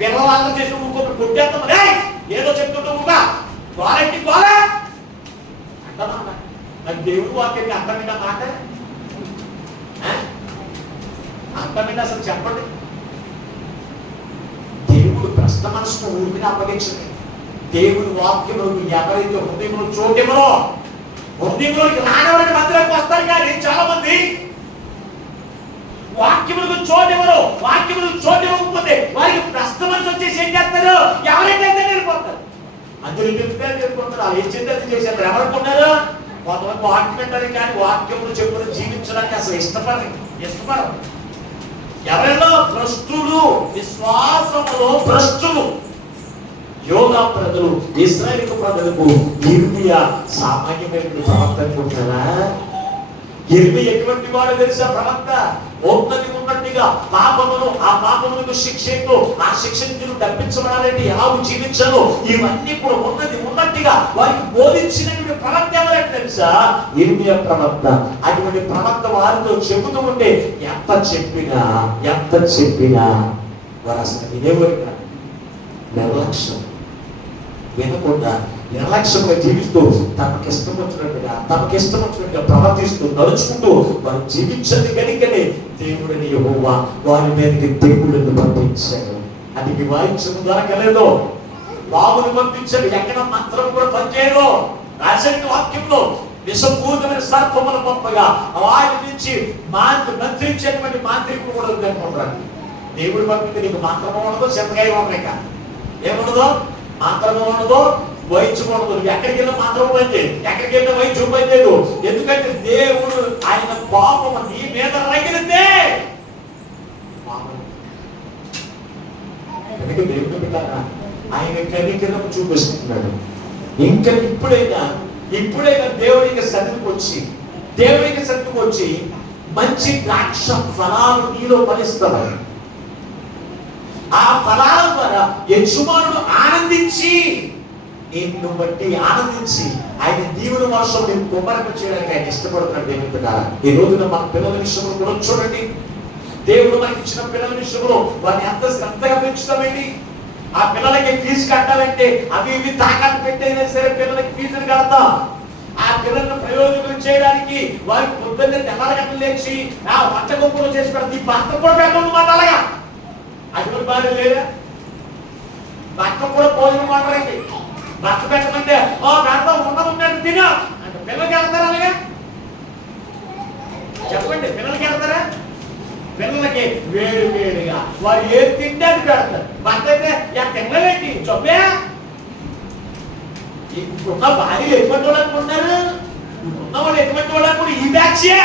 పిల్లవాళ్ళని చేసి ఇంకొకటి కొట్టేస్తాం, ఏదో చెప్తుంటూ ఉంటా వారంటీ గోలా అంటామా? నాకు దేవుడు వాక్యం అర్థమైనా మాట అర్థమైనా అసలు చెప్పండి. దేవుడు భ్రష్ట మనసును ఊరిని అప్పగించండి. దేవుడి వాక్యంలో ఎవరైతే హృదయంలో చోటేమో హృదయంలోకి రానవరికి మందిరానికి వస్తారు. కానీ చాలా మంది వాక్యములకు చోటెవరో, వాక్యములకు చోటివ్వకపోతే వారికి భ్రష్ట మనసు వచ్చేసి ఏం చేస్తారు? ఎవరైతే వెళ్ళిపోతారు, అందరూ వెళ్ళిపోతారు. వాళ్ళు ఏం చేస్తే చేశారు. ఎవరుకున్నారు? కొంతమంది వాక్యం అంటారు కానీ వాక్యములు చెప్పులు జీవించడానికి అసలు ఇష్టపడరు. ఎవరైనా భ్రష్టులు, విశ్వాసములో భ్రష్టులు. యోగా ప్రజలు, ఇశ్రాయేలు ప్రజలకు ఇర్మియా సామాన్యమైన ప్రవర్తన ఉంటారా? యిర్మీయా ఎటువంటి వాడు తెలుసా? ప్రవక్త. ఉన్నది ఉన్నట్టుగా ఆ పాపములకు శిక్ష ఏంటో, ఆ శిక్ష నుంచి నువ్వు తప్పించబడాలంటే ఎలా జీవించాలో ఇవన్నీ కూడా ఉన్నది ఉన్నట్టుగా వారికి బోధించినటువంటి ప్రవక్త ఎవరంటే తెలుసా? యిర్మీయా ప్రవక్త. అటువంటి ప్రవక్త వారితో చెబుతూ ఉంటే ఎంత చెప్పినా వారు అసలు వినేవారు కాదు. నిర్లక్ష్యం, వినకుండా నిర్లక్ష్యంగా జీవిస్తూ తమకిష్టం వచ్చినట్టుగా ప్రవర్తిస్తూ నడుచుకుంటూ వారు జీవించండి కనుకనే దేవుడిని యెహోవా వారి మీదకి దేవుడిని పంపించాడు. అది వివాహించడం ద్వారా కలేదో, బాబుని పంపించాడు. ఎక్కడ మంత్రం కూడా పనిచేయదు. రాసిన వాక్యంలో విషపూరితమైన సర్పముల పంపగా వారి నుంచి మంత్రించేటువంటి మాంత్రికులు కూడా అనుకుంటారు. దేవుడు పంపితే నీకు మంత్రము ఉండదు, చింతకాయ ఉండక ఏముండదు, మంత్రము ఉండదు, వైద్యం ఉండదు. నువ్వు ఎక్కడికి వెళ్ళినా మంత్రం పనిచేయదు, ఎక్కడికి వెళ్ళినా వైద్యం పనిచేయదు. ఎందుకంటే దేవుడు ఆయన పాపము నీ మీద రగిలితే దేవుడు పెట్టారా ఆయన కనికరము చూపిస్తున్నాడు. ఇంకా ఇప్పుడైనా దేవుడికి సన్నిధికి వచ్చి మంచి ద్రాక్ష ఫలాలు నీలో ఫలిస్తాయి. ఆ ఫలాల ద్వారా యజమానుడు ఆనందించి నిన్ను బట్టి ఆనందించి ఆయన దీవుల వర్షం నేను కుమ్మరక చేయడానికి ఆయన ఇష్టపడుతున్నాడు. దేవుని బిడ్డలారా, ఈ రోజున మన పిల్లల విషయంలో కూడా చూడండి. దేవుడు మనకి ఇచ్చిన పిల్లల విషయంలో వారిని ఎంత శ్రద్ధగా పెంచుతామేంటి? ఆ పిల్లలకి ఫీజు కట్టాలంటే అవి ఇవి తాకట్టు పెట్టైనా సరే పిల్లలకి ఫీజులు కడతాం. ఆ పిల్లలను ప్రయోజకులు చేయడానికి వారికి పొద్దున్నే తెల్లారి గంటలు లేచి ఆ వంట గొప్పలు చేసి పెడతాం. ఈ భర్త కూడా పెట్టడం మాట అలాగా అటువంటి బాధ్యత లేదా? భర్త కూడా భోజనం మాట్లాడండి. భర్త పెట్టమంటే భర్త ఉన్నట్టు తినా అంటే పిల్లలకి వెళ్తారా? అలాగా చెప్పండి, పిల్లలకి వెళ్తారా? పిల్లలకి వేడిగా వారు ఏది తింటే అది పెడతారు. భర్త అయితే తినలేంటి చొప్పే. ఇప్పుడున్న భార్యలు ఎటువంటి వాళ్ళు అనుకుంటున్నారు? ఉన్నవాళ్ళు ఎటువంటి వాళ్ళు అనుకుంటే ఈ బ్యాచే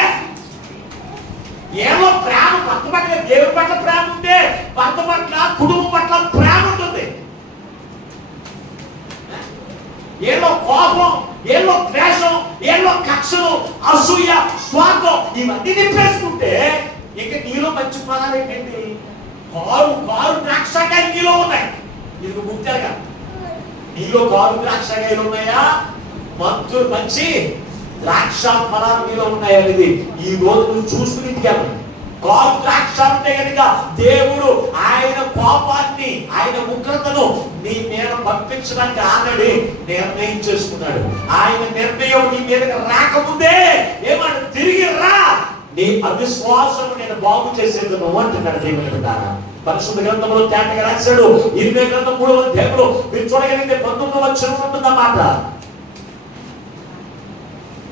ఏమో ప్రేమ, భర్త పట్ల దేవుడి పట్ల ప్రేమ ఉంటే భర్త పట్ల కుటుంబం పట్ల ప్రేమ ఉంటుంది. ఏలో కోపం, ఏలో ద్వేషం, ఏలో కక్షలు, అసూయ, స్వార్థం ఇవన్నీ నింపేసుకుంటే ఇక నీలో మంచి ఫలాలు ఏంటండి? కారు ద్రాక్షకాయలు నీలో ఉన్నాయి. ఇది గుర్తారుగా, నీలో కారు ద్రాక్షకాయలు ఉన్నాయా? మంచి ద్రాక్ష ఫలాలు నీలో ఉన్నాయా అనేది ఈ రోజు నువ్వు చూసుకుని ఇంటికెళ్ళండి. కారు ద్రాక్ష అంటే కనుక దేవుడు ఆయన కోపాన్ని, ఆయన ఉగ్రతను నీ మీద పంపించడానికి ఆల్రెడీ నిర్ణయం చేసుకున్నాడు. ఆయన నిర్ణయం నీ మీదకి రాకముందే ఏమన్నా తిరిగి రా, నీ అవిశ్వాసం నేను బాగు చేసేది నువ్వు అంటున్నాడు. దేవుని బిడ్డలారా, పరిశుద్ధ గ్రంథంలో తేటగా రాశాడు. 20 గ్రంథం 3వ అధ్యాయంలో మీరు చూడగలిగితే 19వ వచనం ఉంటుందన్నమాట.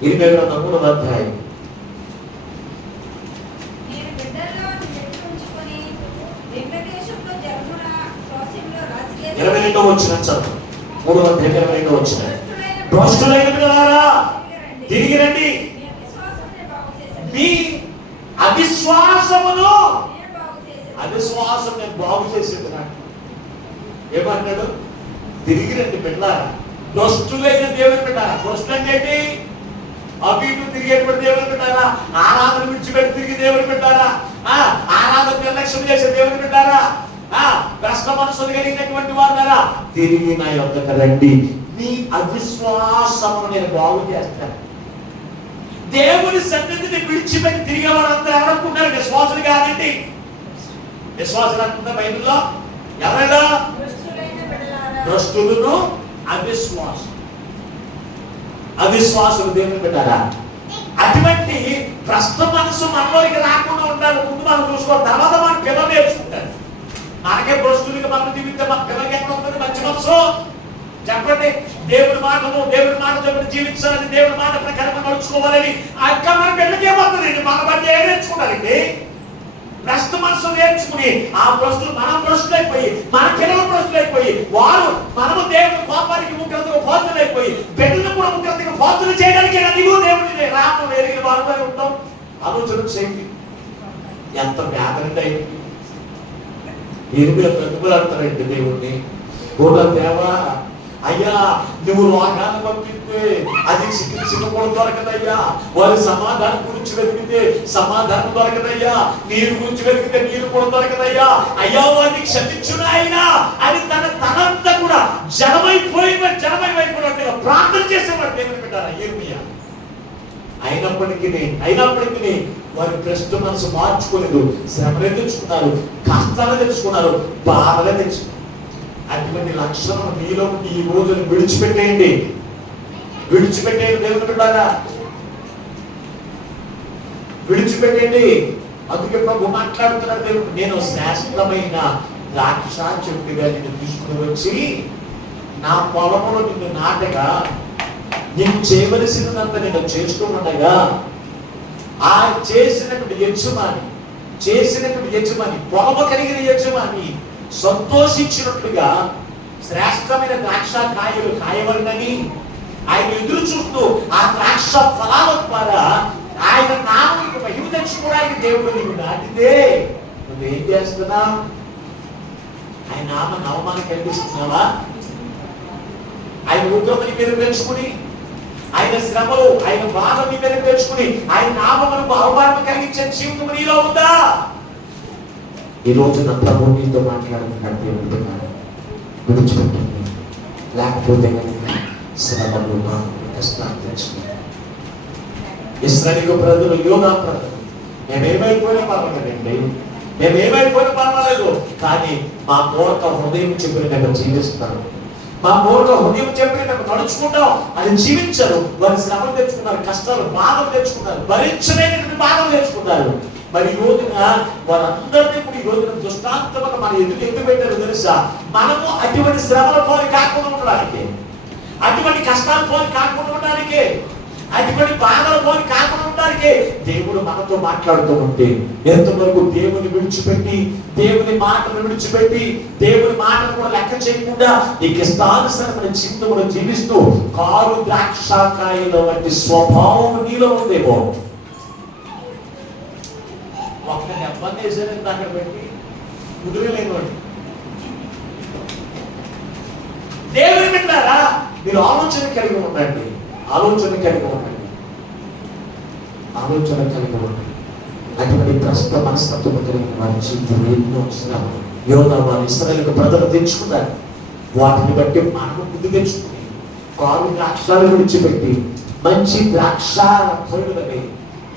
20 గ్రంథం 3వ అధ్యాయం 22వ వచనం చదువు. 3వ అధ్యాయం 22వ వచనం. భ్రష్టులైన పిల్లలారా తిరిగి రండి, మీ అవిశ్వాసమును నేను బాగు చేసేది. ఏమన్నాడు? తిరిగి రండి పిల్లలారా. భ్రష్టులైన దేవుని బిడ్డారా. భ్రష్టులు అంటే ఏంటి? అవి ఇటు తిరిగేటువంటి దేవుని బిడ్డారా, ఆరాధన విడిచిపెట్టి తిరిగి దేవుని బిడ్డారా, ఆరాధన నిర్లక్ష్యం చేసే దేవుని బిడ్డారా, భ్రష్ట మనసులు కలిగినటువంటి వారు తిరిగి నా యొద్దకు రండి, మీ అవిశ్వాసమును నేను బాగు చేస్తాను. దేవుని సన్నిధిని విడిచిపెట్టి తిరిగే వాళ్ళందరూ ఎవరనుకుంటారు? విశ్వాసులు కాదండి. విశ్వాసులు అనుకుంటారు బైబిల్లో ఎవరైనా భ్రష్టులను అవిశ్వాసులు దేవుని పెట్టారా. అటువంటి భ్రష్ట మనసు మనలోకి రాకుండా ఉండాలి. ముందు మనం చూసుకోవాలి, తర్వాత మన పిల్లలు నేర్చుకుంటారు. మనకే భ్రష్టులుగా మనం జీవిస్తే మన పిల్లలకి ఎక్కడ ఉంటుంది మంచి మనసు? చెప్పండి. దేవుడి మాట చెప్పి జీవించాలని, దేవుడి మాట ప్రకారంగా నడుచుకోవాలని అక్క మన పిల్లలకి ఏమవుతుందండి? మన బట్టి ఏం నేర్చుకుంటారండి? భ్రష్ట మనసు నేర్చుకుని ఆ భ్రష్టులు మనం భ్రష్టులైపోయి, మన పిల్లలు భ్రష్టులైపోయి, వారు మనము దేవుడి కోపానికి ముఖ్యతగా బాధ్యులైపోయి బిడ్డలు కూడా ముఖ్యతగా బాధ్యులు చేయడానికి నీవు దేవుడిని రామం ఎరిగిన వారుగా ఉంటాం. ఆలోచన చేయండి. ఎంత వ్యాధి అయింది. మీరు ప్రతిభలాడతారండి దేవుడిని. కూడా దేవా అయ్యా నువ్వు రోగాన్ని పంపిస్తే అది చికిత్సకు కూడా దొరకదయ్యా, వారి సమాధానం గురించి వెతికితే సమాధానం దొరకదయ్యా, నీరు గురించి వెతికితే నీరు కూడా దొరకదయ్యా, అయ్యా వారిని క్షమించును అయినా అని తనంతా కూడా జనమైపోయినట్టుగా ప్రార్థన చేసేవాడు దేవుని పెట్టారా యిర్మీయా. అయినప్పటికీ వారి ప్రశ్న మనసు మార్చుకోలేదు, శ్రమలే తెచ్చుకున్నారు, కష్టాలు తెచ్చుకున్నారు, బాధలే తెచ్చుకున్నారు. అటువంటి లక్షణం మీలో ఉండి ఈ రోజును విడిచిపెట్టేయండి దేవుని బిడ్డారా, విడిచిపెట్టండి. అందుకే ప్రభు మాట్లాడుతున్నారు, దేవుడు నేను శ్రేష్టమైన ద్రాక్ష చెట్టుగా నిన్ను తీసుకుని వచ్చి నా పొలంలో నిన్ను నాటగా నేను చేయవలసినంత నేను చేస్తూ ఉండగా ఆ చేసినటువంటి యజమాని పొలము కలిగిన యజమాని సంతోషించినట్లుగా శ్రేష్టమైన ద్రాక్ష కాయలు కాయవలనని ఆయన ఎదురు చూస్తూ ఆ ద్రాక్ష ఫలాల ద్వారా ఆయన నామముకు మహిమ తెచ్చుకోవడానికి దేవుడు నీకు నాటితే నువ్వేం చేస్తున్నావు? ఆయన నామ అవమానం కలిగిస్తున్నావా? ఆయన ఉగ్రమని పేరు పెంచుకుని, ఆయన శ్రమలు ఆయన బాధని పేరు పెంచుకుని ఆయన నామములకు అవమానం కలిగించే జీవితం నీలో ఉందా? ఈ రోజున ప్రభు నీతో మాట్లాడుతున్నాడు, దేవుడు విడిచిపెట్టింది. లేకపోతే శ్రమలు కష్టాలు తెచ్చుకున్నాడు. ఇశ్రాయేలు ప్రజలు, యోనా ప్రజలు, మేమేమైపోయినా పర్వాలేదు, కానీ మా మూర్ఖ హృదయం చెప్పినట్టు జీవిస్తాను, మా మూర్ఖ హృదయం చెప్పినట్టు నడుచుకుంటాం అని జీవించారు. వారి శ్రమలు తెచ్చుకున్నారు, కష్టాలు బాధలు తెచ్చుకున్నారు, భరించలేని బాధలు తెచ్చుకున్నారు. మరి ఈ రోజున వారందరినీ కూడా ఈ రోజున దృష్టాంతముగా మన ఎందుకు పెట్టారు తెలుసా? మనము అటువంటి శ్రమల పోలి కాకుండా ఉండడానికి, అటువంటి కష్టాల పోలి కాకుండా ఉండడానికి, అటువంటి బాధల పోలి కాకుండా ఉండడానికి దేవుడు మనతో మాట్లాడుతూ ఉంటే ఎంతవరకు దేవుని విడిచిపెట్టి, దేవుని మాటను విడిచిపెట్టి, దేవుని మాటను కూడా లెక్క చేయకుండా ఈ ఇష్టానుసారమైన జీవితంలో జీవిస్తూ కారు ద్రాక్షకాయల వంటి స్వభావం నీలో ఉందేమో. ఒక్క దెబ్బని వేసారంత అక్కడ పెట్టి కుదిరలేనివాడు. దేవుని పెట్టారా? మీరు ఆలోచన కలిగి ఉండండి. అటువంటి ప్రస్తుత మనస్తత్వం కలిగిన వారి జీవితంలో ఎన్నో శ్రమలు యోనా వారి ఇశ్రాయేలు ప్రజలు తెచ్చుకున్నారు. వాటిని బట్టి మనము బుద్ధి తెచ్చుకుని కారు ద్రాక్షాలు విడిచిపెట్టి మంచి ద్రాక్ష ఫలులనే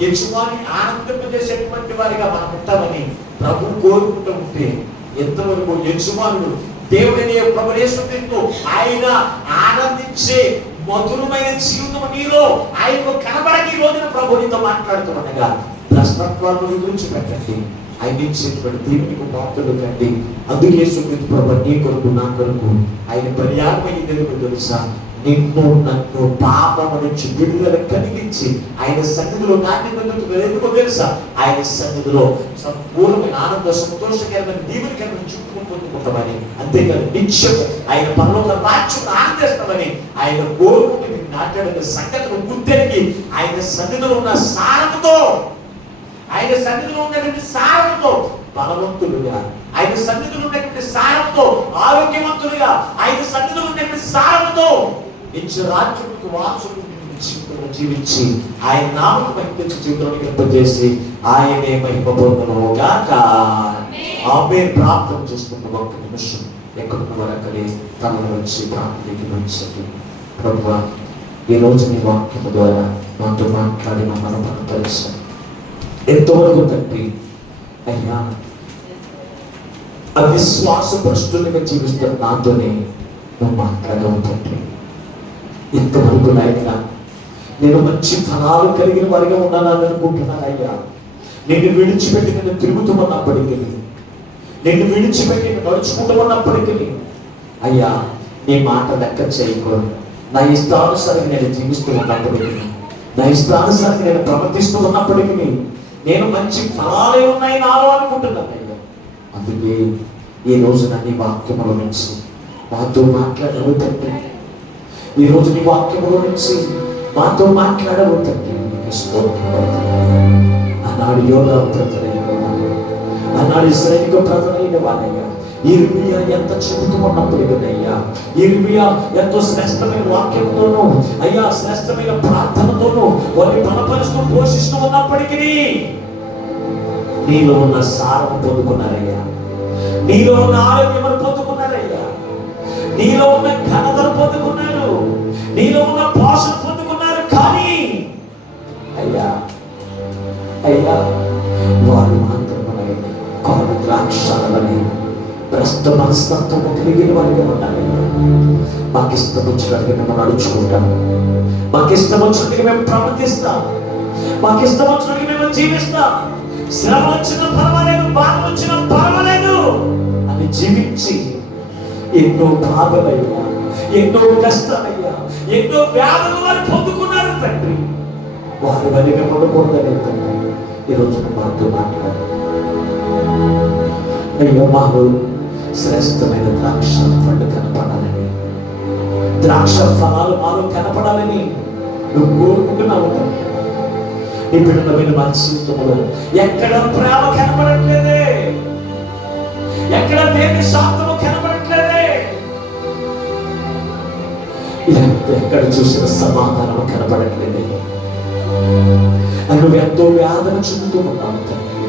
యజమాని ఆనందింపజేసేటువంటి వారిగా మనం ఉంటామని ప్రభు కోరుకుంటూ ఉంటే ఎంతవరకు యజమానుడు దేవుడిని ప్రభు యేసుక్రీస్తు ఆయన ఆనందించే మధురమైన జీవితం నీలో ఆయనకు కనబడక ఈ రోజున ప్రభు నీతో మాట్లాడుతుండగా భ్రష్టత్వాన్ని విడిచిపెట్టండి. ఆయన ఇచ్చేటువంటి దేవునికి పాత్రలు కండి. అందుకే యేసుక్రీస్తు ప్రభు నీ కొరకు నా కొరకు ఆయన పర్యాయమైంది తెలుసా? నిన్ను నన్ను పాపము నుంచి విడుదల కలిగించి ఆయన సన్నిధిలో నాణ్యత ఎందుకో తెలుసా? ఆయన సన్నిధిలో సంపూర్ణమైన ఆనంద సంతోషకరమైన దీవెనకరమైన చుట్టూ పొందుకుంటామని, అంతేకాదు నిత్యం ఆయన పరలోక రాజ్యం ఆనందిస్తామని ఆయన కోరుకుంటూ మీకు మాట్లాడిన సంగతులు గుర్తెరిగి ఆయన సన్నిధిలో ఉన్న సారముతో, ఆయన సన్నిధిలో ఉన్నటువంటి సారముతో బలవంతులుగా, ఆయన సన్నిధిలో ఉన్నటువంటి సారముతో ఆరోగ్యవంతులుగా, ఆయన సన్నిధిలో ఉన్నటువంటి సారముతో రాజ్యముకు వారసులు జీవితంలో జీవించి ఆయన నామకు మహిమ జీవితంలో నింపజేసి ఆయనే మహిమ పొందునుగాక. ఆమేన్. ప్రార్థన చేసుకున్న ఒక్క నిమిషం ఎక్కడున్న వరకనే తనను వచ్చి ప్రార్థనకి ప్రభువా, ఈ రోజు నీ వాక్యము ద్వారా మాతో మాట్లాడి మమ్మల్ని బలపరిచారు. ఎంతవరకు తండ్రి అయ్యా అవిశ్వాస భ్రష్టులుగా జీవిస్తున్న నాతోనే నువ్వు మాట్లాడవు తండ్రి. ఇంతవరకు నాయనా నేను మంచి ఫలాలు కలిగిన వారిగా ఉన్నానని అనుకుంటున్నాను అయ్యా. నేను విడిచిపెట్టి నేను తిరుగుతూ ఉన్నప్పటికీ, నేను విడిచిపెట్టి నేను నడుచుకుంటూ ఉన్నప్పటికీ అయ్యా నీ మాట లెక్క చేయకూడదు. నా ఇష్టానుసారంగా నేను జీవిస్తూ ఉన్నప్పటికీ, నా ఇష్టానుసారంగా నేను ప్రవర్తిస్తూ ఉన్నప్పటికీ నేను మంచి ఫలాలే ఉన్నాయి నాలో అనుకుంటున్నాను అయ్యా. అందుకే ఈ రోజు నీ వాక్యముల నుంచి మాతో మాట్లాడవు తండ్రి. ఈ రోజు నీ వాక్యముల నుంచి మాతో మాట్లాడవు తండ్రి. ఆనాడు యోనా ప్రజలైన ఆనాడు ఇశ్రాయేలు ప్రజలైన వారయ్యా, ఇర్మియా ఎంత చెబుతూ ఉన్నప్పటికీనయ్యా, ఇర్మియా ఎంతో శ్రేష్టమైన వాక్యంతోనూ అయ్యా శ్రేష్టమైన ప్రార్థనతోనూ వారిని బలపరుస్తూ పోషిస్తూ ఉన్నప్పటికీ నీలో ఉన్న సారం పొందుకున్నారయ్యా, నీలో ఉన్న ఆరోగ్యమును పొందుకున్నారయ్యా, నీలో ఉన్న ఘనతను పొందుకున్నారు, నీలో ఉన్న పోషణ పొందుకున్నారు. కానీ అయ్యా అయ్యా వారు మాత్రమేనయ్యా కారు ద్రాక్షాలని భ్రష్ట మనస్తత్వం కలిగిన వారిగా ఉండాలయ్యా. మాకు ఇష్టం వచ్చినట్టుగా మేము నడుచుకుంటాం, మాకు ఇష్టం వచ్చినట్టుగా మేము ప్రవర్తిస్తాం, మాకు ఇష్టం వచ్చినట్టుగా మేము జీవిస్తాం. శ్రమ వచ్చినా పర్వాలేదు, బాధ వచ్చినా పర్వాలేదు అని జీవించి ఎన్నో బాధలయ్యా, ఎన్నో కష్టాలయ్యా, ఎన్నో వ్యాధులు వారు పొందుకున్నారు తండ్రి. వారి వల్ల మేము ఉండకూడదనే తండ్రి ఈరోజు మాతో మాట్లాడు అయ్యో. మాలో శ్రేష్టమైన ద్రాక్ష పండు కనపడాలని, ద్రాక్ష ఫలాలు మాలో కనపడాలని నువ్వు కోరుకుంటున్నావు తండ్రి. ఈ బిడ్డమైన మా జీవితంలో ఎక్కడ ప్రేమ కనపడట్లేదే, ఎక్కడ దేని శాంతము కనపడట్లేదే, ఎక్కడ చూసిన సమాధానము కనపడట్లేదే. నువ్వు ఎంతో వేదన చెందుతూ ఉన్నావు తండ్రి,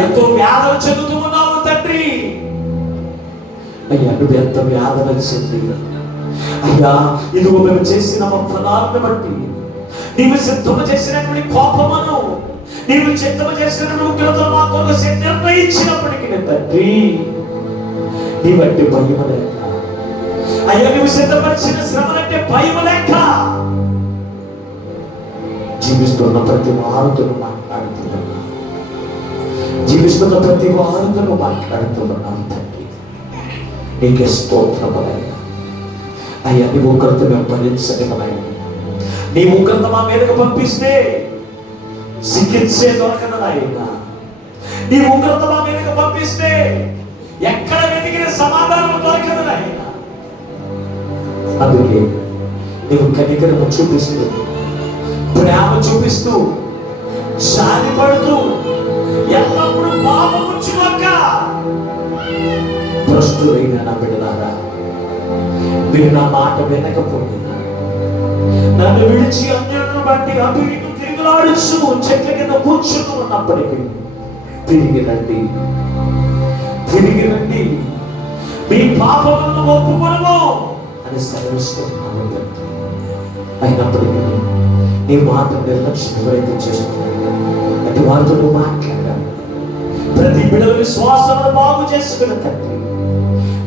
ఎంతో వేదన చెందుతూ ఉన్నావు తండ్రి. అయ్యా నువ్వు ఎంత వేదన చెంది అయ్యా ఇదిగో మేము చేసిన ఫలాలను బట్టి, నీవు సిద్ధము చేసినటువంటి కోపమును, నీవు సిద్ధము చేసినటువంటి ఉగ్రతను మా కొరకు నిర్ణయించినప్పటికీ తండ్రి నీ బట్టి భయము లేక, అయ్యా నువ్వు సిద్ధపరిచిన శ్రమలంటే భయము లేక జీవిస్తున్న ప్రతి వారితో మాట్లాడుతున్నాను, జీవిస్తున్న ప్రతి వారితో మాట్లాడుతున్నాను తండ్రి. నీకే స్తోత్రములయ్యా. అయ్యా నీ ఉగ్రత మేము భరించగలమయ్యా, నీ ఉగ్రత మా మీదకు పంపిస్తే చికిత్సే దొరకదనాయన, నీ ఉగ్రత మా మీదకు పంపిస్తే ఎక్కడ వెతికిన సమాధానం దొరకదనాయన. అందుకే నీవు కనికరము చూపిస్తూ, ప్రేమ చూపిస్తూ, శాలిపడుతూ, ఎల్లప్పుడూ పాపముచ్చుగాక. భ్రష్టులైన నా బిడ్డలారా, మీరు నా మాట వినకపోయినా, నన్ను విడిచి అన్యులను బట్టి అటు ఇటు తిరుగులాడుచు చెట్ల కింద కూర్చుని ఉన్నప్పటికీ తిరిగి రండి, తిరిగి రండి, మీ పాపములను ఒప్పుకొనము అని సెలవిస్తున్నాను. అయినప్పటికీ నీ మాట నిర్లక్ష్యం ఎవరైతే చేస్తున్నారో అటు వారితో మాట్లాడాలి. ప్రతి బిడ్డల విశ్వాసమును బాగు చేసుకున్న తండ్రి,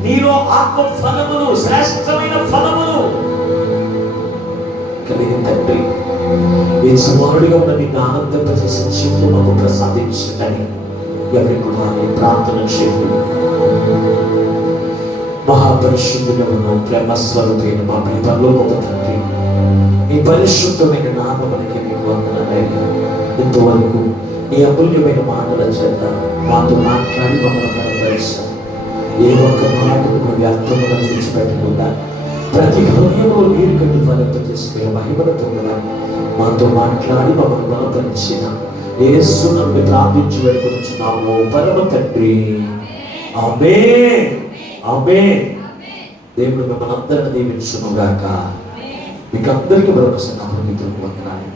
నీలో ఆత్మ ఫలములు, శ్రేష్టమైన ఫలములు కలిగిన తండ్రి, ఈ సుమారుడిగా ఉన్న నిన్ను ఆనందింపజేసే జీవితం మాకు ప్రసాదించండి. ఎవరి కూడా ప్రార్థన చేయండి. మహాపరిశుద్ధుగా ఉన్న ప్రేమ స్వరూపైన మా పరలోకపు తండ్రి, ఈ పరిశుద్ధమైన నామమునకి మీకు వందనాలయ్యా. ఇంతవరకు ఈ అమూల్యమైన మాటల చేత మాతో మాట్లాడి మమ్మల్ని బలపరిచాం. ఏ ఒక్క మాటను వ్యర్థముగా విడిచిపెట్టకుండా ప్రతి హృదయంలో నీరు కట్టి ఫలింపజేసుకునే మహిమను పొందడానికి మాతో మాట్లాడి మమ్మల్ని బలపరిచిన యేసు నమ్మి ప్రార్థించి వేడుకొనుచున్నాము పరమ తండ్రి. ఆమేన్, ఆమేన్. దేవుడు మిమ్మల్ని అందరిని దీవించును గాక. మీకు అందరికీ మరొకసారి నా హృదయపూర్వక వందనాలు.